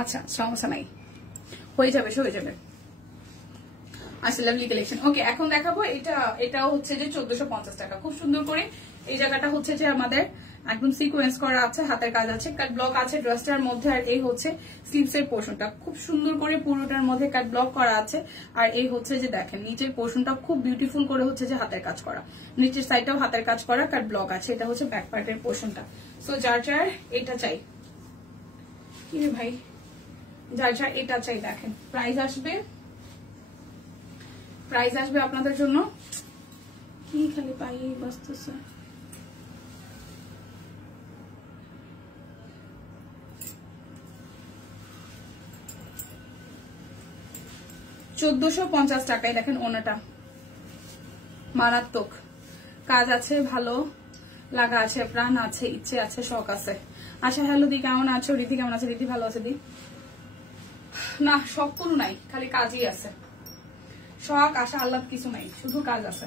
আচ্ছা সমস্যা নাই, হয়ে যাবে হয়ে যাবে। আচ্ছা লাভলি কালেকশন। ওকে এখন দেখাবো এটা, এটাও হচ্ছে যে 1450 টাকা। খুব সুন্দর করে এই জায়গাটা হচ্ছে যে আমাদের একদম সিকোয়েন্স করা আছে, হাতের কাজ আছে, কাট ব্লক আছে ড্রেসটার মধ্যে। আর এই হচ্ছে স্লিভস এর পোর্শনটা খুব সুন্দর করে পুরোটার মধ্যে কাট ব্লক করা আছে। আর এই হচ্ছে যে দেখেন নিচের পোর্শনটা খুব বিউটিফুল করে হচ্ছে যে হাতের কাজ করা, নিচের সাইডটাও হাতের কাজ করা, কাট ব্লক আছে। এটা হচ্ছে ব্যাক পার্টের পোর্শনটা। সো যার যার এটা চাই, কি রে ভাই, যার যার এটা চাই দেখেন প্রাইস আসবে, প্রাইস আসবে আপনাদের জন্য কি খালি পাই বসতেছে 1450 টাকায়। দেখেন ওনাটা মারাত্মক কাজ আছে, ভালো লাগা আছে, প্রাণ আছে, ইচ্ছে আছে, শখ আছে। আচ্ছা হ্যালো দি, কেমন আছো? রীতি কেমন আছে? রীতি ভালো আছে দি? না, শখ কোনো নাই, খালি কাজই আছে। শখ আশা আল্লাহ কিছু নাই, শুধু কাজ আছে।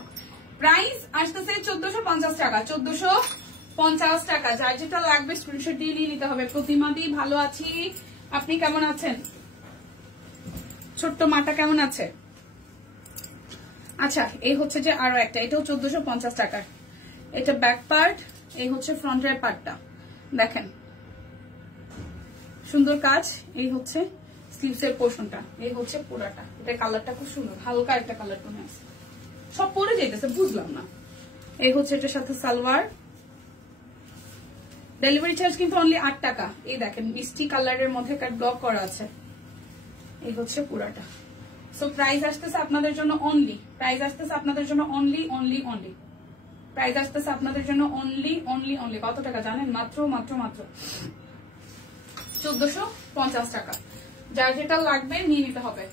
প্রাইস আসতেছে 1450 টাকা। 1450 টাকা। যার যেটা লাগবে স্ক্রিনশট দিয়ে নিয়ে নিতে হবে। প্রতিমা দি ভালো আছি, আপনি কেমন আছেন? ছোট্ট মাটা কেমন আছে? আচ্ছা এই হচ্ছে যে আরো একটা, এটাও 1450 টাকার। এটা ব্যাক পার্ট, এই হচ্ছে ফ্রন্টের পার্টটা। দেখেন সুন্দর কাজ। এই হচ্ছে স্লিভসের পোর্শনটা, এই হচ্ছে পুরাটা। এটা কালারটা খুব সুন্দর, হালকা একটা কালার টোনে আছে। সব পরে যাইতেছে, বুঝলাম না। এই হচ্ছে এটার সাথে সালোয়ার। ডেলিভারি চার্জ কিন্তু অনলি 8 টাকা। এই দেখেন মিষ্টি কালারের মধ্যে ব্লক করা আছে। এই হচ্ছে পুরাটা। সো প্রাইস আসতেছে আপনাদের জন্য অনলি, প্রাইস আসতেছে আপনাদের জন্য অনলি অনলি অনলি, প্রাইস আসতেছে আপনাদের জন্য অনলি অনলি অনলি কত টাকা জানেন? মাত্র মাত্র মাত্র 1450 টাকা। যার যেটা লাগবে নিয়ে নিতে হবে।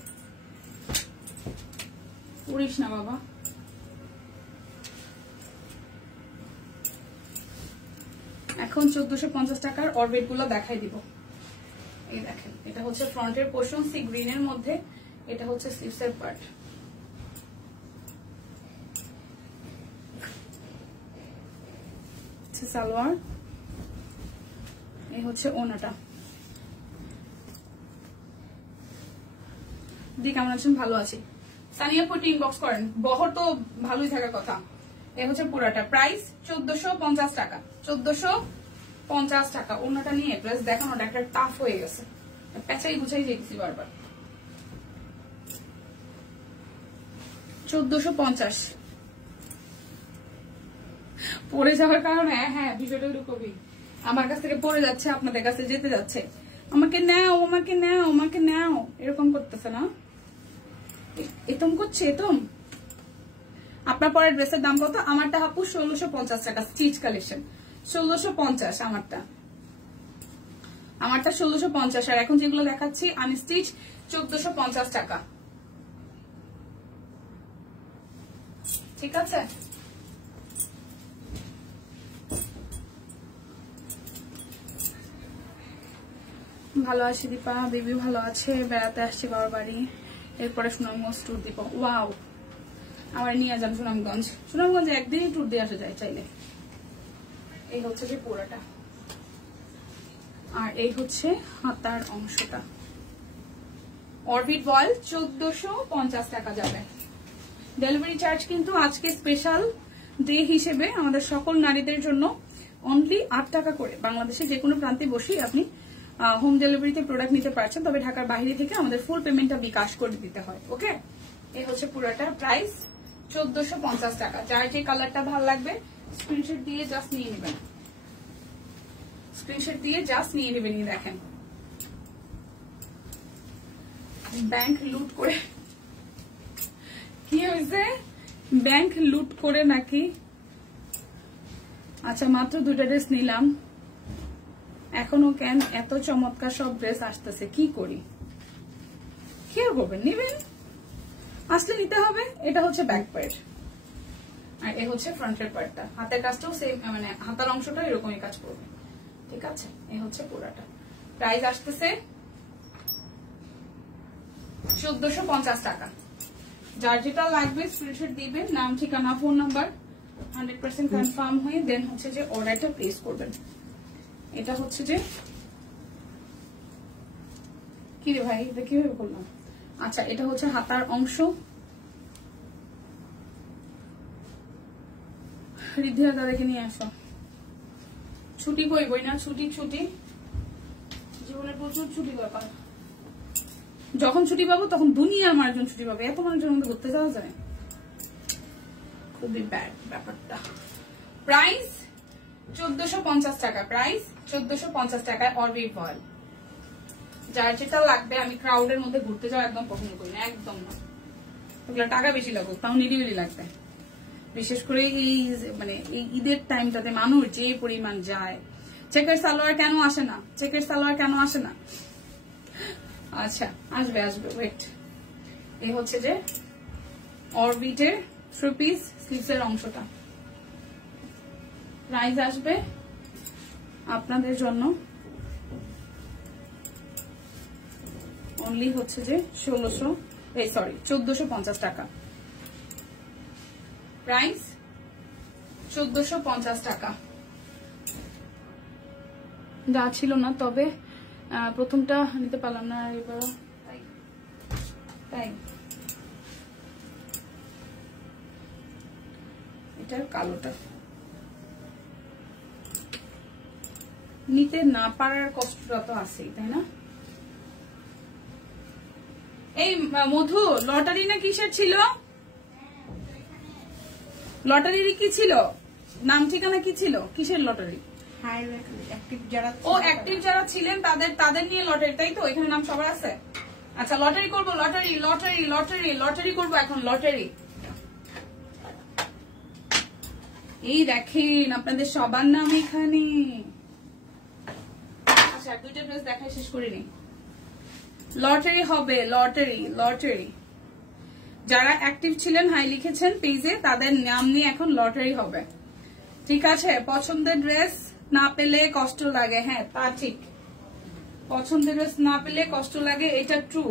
উড়িস না বাবা। এখন 1450 টাকার অরবিট গুলো দেখাই দিব। এই দেখেন এটা হচ্ছে ফ্রন্টের পোর্শন, সি গ্রিনের মধ্যে। এটা হচ্ছে স্লিভসের পার্ট। সালোয়ার, এই হচ্ছে ওনাটা। দি কেমন আছেন? ভালো আছি। সানিয়া পটি ইনবক্স করেন, বহর তো ভালোই থাকার কথা। এই হচ্ছে পুরাটা। প্রাইস 1450 টাকা। 1450 টাকা। ওনাটা নিয়ে প্লাস দেখানোটা একটা টাফ হয়ে গেছে, পেঁচাই গুছাই যেতেছি বারবার। 1450 পড়ে যাওয়ার কারণে, হ্যাঁ বিষয়টা কবি আমার কাছ থেকে পড়ে যাচ্ছে, আপনাদের কাছে যেতে যাচ্ছে। আমাকে নাও, আমাকে নাও, আমাকে নাও, এরকম করতেছে না? এতম করছে এতম। আপনার পরের ড্রেসের দাম কত? আমারটা আপু 1650 টাকা স্টিচ কালেকশন। 1650 আমারটা, আমারটা 1650। আর এখন যেগুলো দেখাচ্ছি আনস্টিচ 1450 টাকা। ঠিক আছে? ভালো আছি দীপা, বেবি ভালো আছে। বেড়াতে আসছি বাবার বাড়ি, এরপরে সুনামগঞ্জ ট্যুর দিব। ওয়াও, আমার নিয়ে যান সুনামগঞ্জ। সুনামগঞ্জে একদিনই ট্যুর দিয়ে আসা যায় চাইলে। এই হচ্ছে যে পুরাটা, আর এই হচ্ছে হাতার অংশটা। অরবিট বল 1450 টাকা যাবে। ডেলিভারি চার্জ কিন্তু আজকে স্পেশাল ডে হিসেবে আমাদের সকল নারীদের জন্য অনলি 8 টাকা করে। বাংলাদেশে যে কোনো প্রান্তে বসেই আপনি হোম ডেলিভারিতে প্রোডাক্ট নিতে পারছেন, তবে ঢাকার বাইরে থেকে আমাদের ফুল পেমেন্টটা বিকাশ করে দিতে হয়। ওকে, এই হচ্ছে পুরোটা। প্রাইস 1450 টাকা। যার যে কালারটা ভালো লাগবে স্ক্রিনশট দিয়ে জাস্ট নিয়ে নেবেন, স্ক্রিনশট দিয়ে জাস্ট নিয়ে নেবেন। দেখেন ব্যাংক লুট করে, কি হয়েছে? ব্যাংক লুট করে নাকি? আচ্ছা মাত্র 2টা ড্রেস নিলাম, এখনো কেন এত চমৎকার সব ড্রেস আসতেছে? কি করি? কি করবেন? নিবেন, আসলে নিতে হবে। এটা হচ্ছে ব্যাক পার্ট, আর এ হচ্ছে ফ্রন্টের পার্টটা। হাতের কাজটাও সেম, মানে হাতার অংশটা এরকমই কাজ করবে। ঠিক আছে, এই হচ্ছে পুরাটা। প্রাইস আসতেছে 1450 টাকা। যার যেটা লাগবে স্ক্রিনশট দিবেন, নাম ঠিকানা ফোন নাম্বার 100% কনফার্ম হয়ে দেন হচ্ছে যে অর্ডারটা প্লেস করবেন। এটা হচ্ছে যে কি রে ভাই, এটা কিভাবে করলাম? আচ্ছা এটা হচ্ছে হাতার অংশ। রিদ্ধিরা দাদাকে নিয়ে আসো। ছুটি কই বই না, ছুটি ছুটি জীবনে প্রচুর ছুটি দরকার। যখন ছুটি পাবো তখন দুনিয়ার মানুষজন ছুটি পাবে, এত মানুষের মধ্যে ঘুরতে যাওয়া যায়? খুবই ব্যাড ব্যাপারটা। প্রাইস 1450 টাকা। প্রাইস 1450 টাকায় অরবিট ভয়েল। যার যেটা লাগবে, আমি ক্রাউডের মধ্যে ঘুরতে যাওয়া একদম পছন্দ করি না, একদম না। ওগুলো টাকা বেশি লাগুক, তাও নিরিবিলি লাগবে। বিশেষ করে এই মানে এই ঈদের টাইমটাতে মানুষ যে পরিমাণ যায়। চেকের সালোয়ার কেন আসে না? চেকের সালোয়ার কেন আসে না? আচ্ছা আসবে আসবে, ওয়েট। এই হচ্ছে যে অরবিটের 3 পিস স্লিভসের অংশটা। প্রাইস আসবে আপনাদের জন্য অনলি হচ্ছে যে 1450 টাকা। প্রাইস 1450 টাকা। যা ছিল না, তবে প্রথমটা নিতে পারলাম না এবার, তাই এটার কালোটা নিতে না পারার কষ্টটা তো আছেই, তাই না? এই মধু, লটারি না কিসের ছিল? লটারির কি ছিল? নাম ঠিকানা কি ছিল? কিসের লটারি? ও অ্যাক্টিভ যারা ছিলেন তাদের নিয়ে লটারি, তাই তো? এখানে নাম সবার আছে। আচ্ছা, লটারি করবো, লটারি লটারি লটারি লটারি করবো এখন, লটারি। এই দেখেন আপনাদের সবার নাম এখানে। আচ্ছা, 2টা ড্রেস দেখাই শেষ করিনি। লটারি হবে, লটারি লটারি। যারা অ্যাক্টিভ ছিলেন, হাই লিখেছেন পেজে, তাদের নাম নিয়ে এখন লটারি হবে। ঠিক আছে? পছন্দের ড্রেস না পেলে কষ্ট লাগে। হ্যাঁ, তা ঠিক। পছন্দের ড্রেস না পেলে কষ্ট লাগে, এটা ট্রু।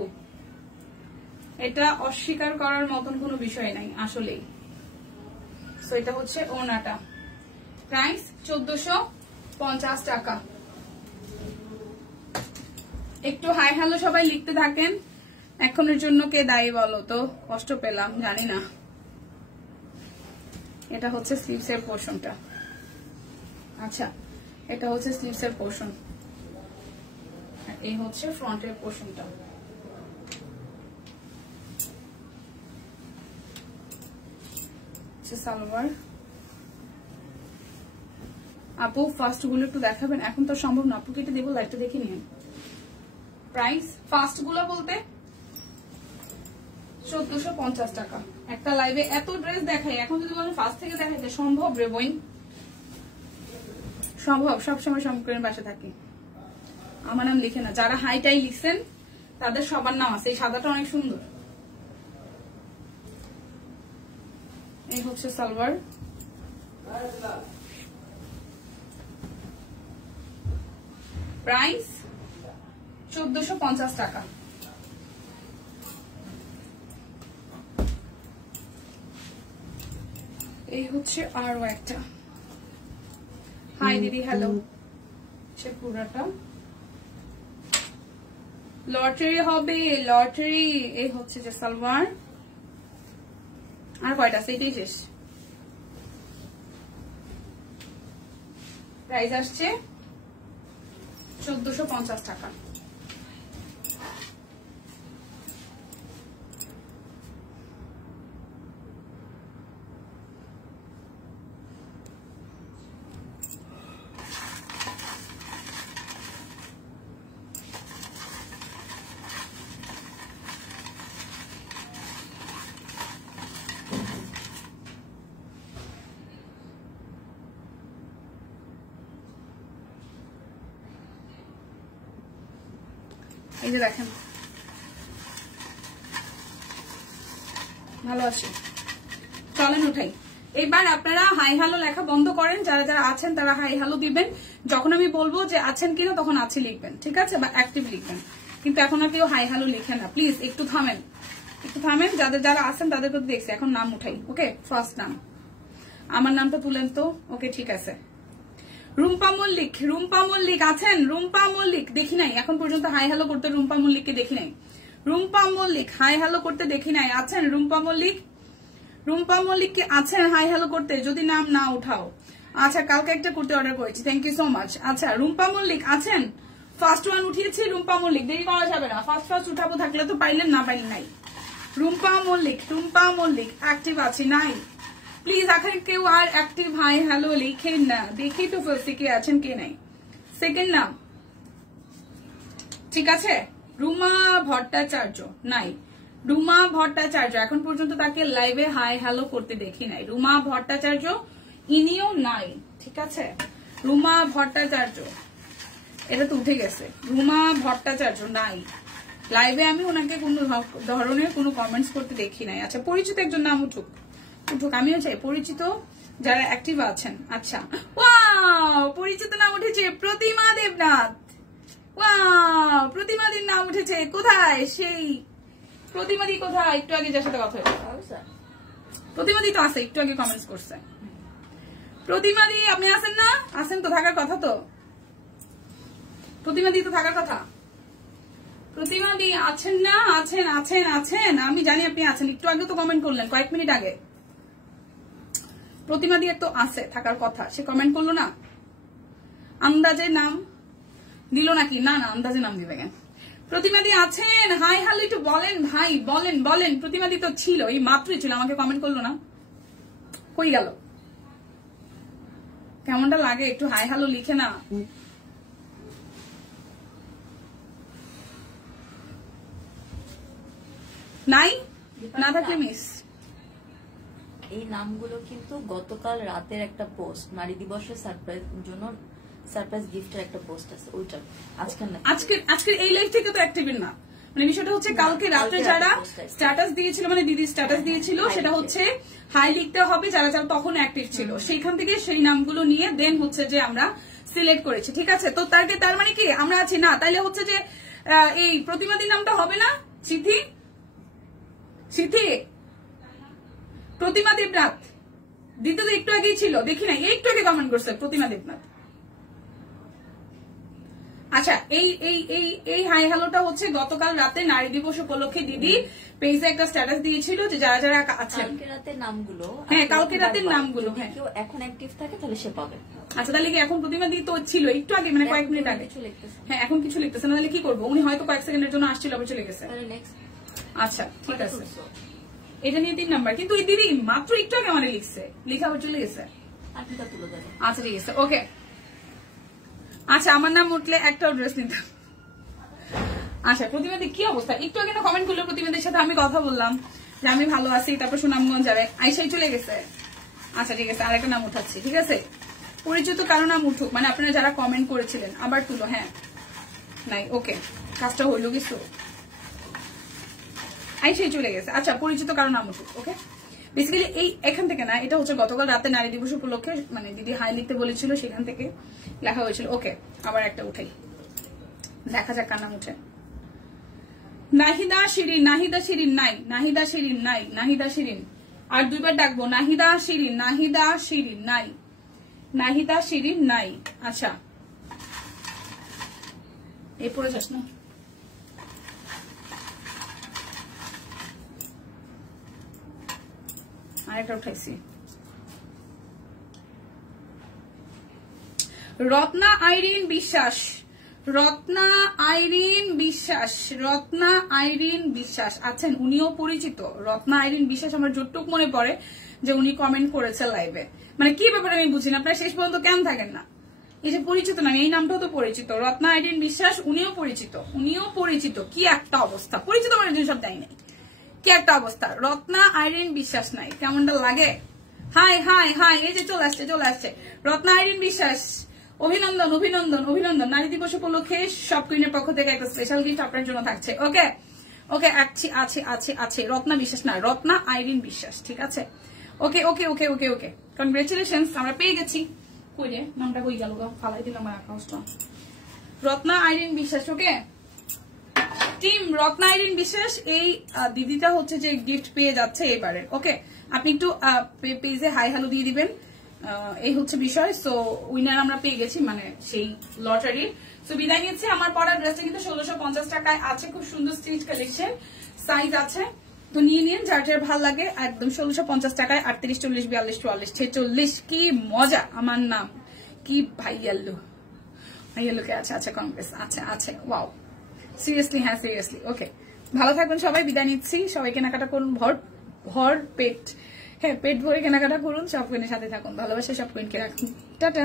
এটা অস্বীকার করার মতন কোনো বিষয় নাই আসলেই। সো এটা হচ্ছে ওনাটা। প্রাইস 1450 টাকা। একটু হাই হ্যালো সবাই লিখতে থাকেন। এখনের জন্য কে দায়ী বলো তো? কষ্ট পেলাম, জানি না। এটা হচ্ছে স্লিভসের পোর্শনটা। আচ্ছা, এটা হচ্ছে স্লিভসের পোর্শন, এই হচ্ছে ফ্রন্টের পোর্শনটা। সালোয়ার। আপু ফার্স্ট গুলো একটু দেখাবেন? এখন তো সম্ভব না আপু, কেটে দেবো, লাইটটা দেখে নিন। প্রাইস ফার্স্ট গুলো বলতে 1450 টাকা। একটা লাইভে এত ড্রেস দেখাই, এখন যদি বলেন ফার্স্ট থেকে দেখাইতে সম্ভব রে বইন? সম্ভব? সবসময় সম্পূর্ণ পাশে থাকি। আমার নাম লিখে না, যারা হাইটাই লিখছেন তাদের সবার নাম আছে। এই সাদাটা অনেক সুন্দর। এই হচ্ছে সালোয়ার। প্রাইস 1450 টাকা। এই হচ্ছে আরো একটা। হাই দিদি, হ্যালো। পুরাটা লটারি হবে, লটারি। এই হচ্ছে যে সালোয়ার। আর কয়টা? সেইটাই শেষ। প্রাইস আসছে 1450 টাকা। এই যে দেখেন, ভালো আছে। চলেন উঠাই। এবার আপনারা হাই হ্যালো লেখা বন্ধ করেন। যারা যারা আছেন তারা হাই হ্যালো দিবেন। যখন আমি বলবো যে আছেন কিনা তখন আছে লিখবেন, ঠিক আছে? বা অ্যাক্টিভ লিখবেন। কিন্তু এখন আর কেউ হাই হ্যালো লিখে না, প্লিজ একটু থামেন, একটু থামেন। যাদের যারা আছেন তাদেরকে দেখছি। এখন নাম উঠাই। ওকে, ফার্স্ট নাম, আমার নামটা তুলেন তো। ওকে, ঠিক আছে। রুম্পা মল্লিক, রুম্পা মল্লিক আছেন? রুম্পা মল্লিক দেখি নাই এখন পর্যন্ত হাই হ্যালো করতে। রুম্পা মল্লিককে দেখি নাই। রুম্পা মল্লিক হাই হ্যালো করতে দেখি নাই। আছেন রুম্পা মল্লিক? রুম্পা মল্লিক কি আছেন হাই হ্যালো করতে? যদি নাম না উঠাও। আচ্ছা, কালকে একটা করতে অর্ডার করেছি, থ্যাংক ইউ সো মাচ। আচ্ছা, রুম্পা মল্লিক আছেন? ফার্স্ট ওয়ান উঠিয়েছি রুম্পা মল্লিক, দেরি করা যাবে না। ফার্স্ট উঠাবো, থাকলে তো পাইলেন, না পাইলেন নাই। রুম্পা মল্লিক, রুম্পা মল্লিক অ্যাক্টিভ আছে নাই? প্লিজ এখন কেউ আর অ্যাক্টিভ হাই হ্যালো লিখেন না, দেখি তো ফার্স্টে কে আছেন কে নাই। সেকেন্ড নাম, ঠিক আছে? রুমা ভট্টাচার্য নাই। রুমা ভট্টাচার্য এখন পর্যন্ত তাকে লাইভে হাই হ্যালো করতে দেখি নাই। রুমা ভট্টাচার্য ইনিও নাই, ঠিক আছে? রুমা ভট্টাচার্য, এটা তো উঠে গেছে। রুমা ভট্টাচার্য নাই। লাইভে আমি ওনাকে কোনো ধরনের কোনো কমেন্টস করতে দেখি নাই। আচ্ছা, পরিচিত একজন নাম উঠুক, আমিও চাই পরিচিত যারা অ্যাক্টিভ আছেন। আচ্ছা, ওয়াও, পরিচিত নাম উঠেছে প্রতিমা দেবনাথ। ওয়াও, প্রতিমাদির নাম উঠেছে। কোথায় সেই প্রতিমাদি? কোথায়? একটু আগে যার সাথে কথা হয়েছে প্রতিমাদি তো আছে, একটু আগে কমেন্টস করছে। প্রতিমাদি আপনি আছেন না? আছেন তো, থাকার কথা তো। প্রতিমাদি তো থাকার কথা। প্রতিমাদি আছেন না? আছেন আছেন আছেন, আমি জানি আপনি আছেন। একটু আগে তো কমেন্ট করলেন, কয়েক মিনিট আগে। প্রতিমাদি তো আছে, থাকার কথা, সে কমেন্ট করলো না। আন্দাজে নাম দিল নাকি? না না, আন্দাজে নাম দিবে কেন? প্রতিমাদি আছেন? হাই হ্যালো একটু বলেন ভাই, বলেন বলেন। প্রতিমাদি তো ছিল, এই মাত্রই ছিল, আমাকে কমেন্ট করলো না, কই গেল? কেমনটা লাগে একটু হাই হ্যালো লিখে না? নাই, না থাকলে মিস। এই নামগুলো কিন্তু গতকাল রাতের একটা পোস্ট, নারী দিবসের সারপ্রাইজ জন্য সারপ্রাইজ গিফটের একটা পোস্ট আছে, ওইটা আজকের না। আজকের এই লাইভ থেকে তো অ্যাক্টিভ না, মানে বিষয়টা হচ্ছে কালকে রাতে যারা স্ট্যাটাস দিয়েছিল, মানে দিদি স্ট্যাটাস দিয়েছিল, সেটা হচ্ছে হাই লিখতে হবে যারা যারা তখন অ্যাক্টিভ ছিল, সেইখান থেকে সেই নামগুলো নিয়ে দেন হচ্ছে যে আমরা সিলেক্ট করেছি। ঠিক আছে, তো তার মানে কি আমরা আছি না? তাইলে হচ্ছে যে এই প্রতিমাদির নামটা হবে না? সিথি প্রতিমা দেবনাথ দিতে তো একটু আগেই ছিল, দেখি না, একটু আগে কমেন্ট করছে প্রতিমা দেবনাথ। আচ্ছা, এই হাই হ্যালোটা হচ্ছে গতকাল রাতে নারী দিবস উপলক্ষে দিদি পেজে একটা স্ট্যাটাস দিয়েছিল যে যারা যারা আছেন কালকে রাতের নামগুলো। হ্যাঁ, কালকে রাতের নামগুলো। হ্যাঁ, কেউ এখন অ্যাক্টিভ থাকে তাহলে সে পাবে। আচ্ছা, তাহলে কি এখন প্রতিমা দি তো ছিল একটু আগে, মানে কয়েক মিনিট আগে। হ্যাঁ, এখন কিছু লিখতেছে না, তাহলে কি করবো? উনি হয়তো কয়েক সেকেন্ডের জন্য আসছিল, আবার চলে গেছে। আচ্ছা, ঠিক আছে, এটা নিয়ে 3 নাম্বার। কিন্তু ওই দিদি মাত্র একটু আগে মানে লিখছে, লিখা আবার চলে গেছে। আচ্ছা, ঠিক আছে, ওকে। আচ্ছা, আমার নাম উঠলে একটা ড্রেস নিতাম। আচ্ছা, প্রতিমাদি কি অবস্থা? একটু আগে না কমেন্ট করলো, প্রতিমাদির সাথে আমি কথা বললাম যে আমি ভালো আছি, তারপর সুনামগঞ্জ যাবে, আইসাই চলে গেছে। আচ্ছা, ঠিক আছে, আরেকটা নাম উঠাচ্ছি। ঠিক আছে, পরিচিত কারো নাম উঠুক, মানে আপনারা যারা কমেন্ট করেছিলেন আবার তুলো। হ্যাঁ, নাই, ওকে, কাজটা হইলো কিছু, আইসাই চলে গেছে। আচ্ছা, পরিচিত কারো নাম উঠুক। ওকে, বেসিক্যালি এই এখান থেকে না, এটা হচ্ছে গতকাল রাতে নারী দিবস উপলক্ষে মানে দিদি হাই লিখতে বলেছিল, সেখান থেকে লেখা হয়েছিল। ওকে, আবার একটা উঠাই, দেখা যাক কার নাম উঠে। নাহিদা শিরিন, নাহিদা শিরিন নাই, নাহিদা শিরিন নাই, নাহিদা শিরিন। আর 2বার ডাকবো, নাহিদা শিরিন, নাহিদা শিরিন নাই, নাহিদা শিরিন নাই। আচ্ছা, এই পড়ে যাস না। আরেকটা উঠাইছি, রত্না আইরিন বিশ্বাস, রত্না আইরিন বিশ্বাস, রত্না আইরিন বিশ্বাস আছেন, উনিও পরিচিত। রত্না আইরিন বিশ্বাস আমার যতটুক মনে পড়ে যে উনি কমেন্ট করেছে লাইভে। মানে কি ব্যাপারে আমি বুঝি না, আপনারা শেষ পর্যন্ত কেন থাকেন না? এই যে পরিচিত নাম, এই নামটাও তো পরিচিত, রত্না আইরিন বিশ্বাস, উনিও পরিচিত, উনিও পরিচিত। কি একটা অবস্থা, পরিচিত মানে সব দেয় নাই, কি একটা অবস্থা। রত্না আইরিন বিশ্বাস নাই, কেমনটা লাগে? হাই হাই হাই, এই যে চলে আসছে, চলে আসছে রত্না আইরিন বিশ্বাস। অভিনন্দন অভিনন্দন অভিনন্দন, নারী দিবস উপলক্ষে সব কুইনের পক্ষ থেকে একটা স্পেশাল গিফট আপনার জন্য থাকছে। ওকে ওকে, আছে আছে আছে আছে, রত্না বিশ্বাস না, রত্না আইরিন বিশ্বাস। ঠিক আছে, ওকে ওকে ওকে ওকে ওকে, কনগ্রেচুলেশনস, আমরা পেয়ে গেছি। কই রে নামটা, কই গেল? ফালাই দিলাম আমার অ্যাকাউন্টটা। রত্না আইরিন বিশ্বাস। ওকে টিম, রত্না আইরিন বিশ্বাস, এই দিদিটা হচ্ছে যে গিফট পেয়ে যাচ্ছে এবারে। ওকে, আপনি একটু পেজে হাই হ্যালো দিয়ে দিবেন, এই হচ্ছে বিষয়। সো উইনার আমরা পেয়ে গেছি, মানে সেই লটারির। সো বিদায় নিচ্ছি। আমার পরা ড্রেসটা কিন্তু 1650 টাকায় আছে, খুব সুন্দর স্টিচ কালেকশন, সাইজ আছে, তো নিয়ে নিন যার যার ভাল লাগে। একদম 1650 টাকায় 38, 40, 42, 44, 46। কি মজা, আমার নাম কি ভাইয়াল্লু, ভাইয়াল্লুকে আছে। আচ্ছা, কংগ্রেস আছে আছে, ওয়াও, সিরিয়াসলি, হ্যাঁ সিরিয়াসলি। ওকে, ভালো থাকবেন সবাই, বিদায় নিচ্ছি। সবাই কেনাকাটা করুন, ভর পেট, হ্যাঁ পেট ভরে কেনাকাটা করুন, সব কুইনের সাথে থাকুন, ভালোবাসা সব কুইনকে রাখুন, টাটা।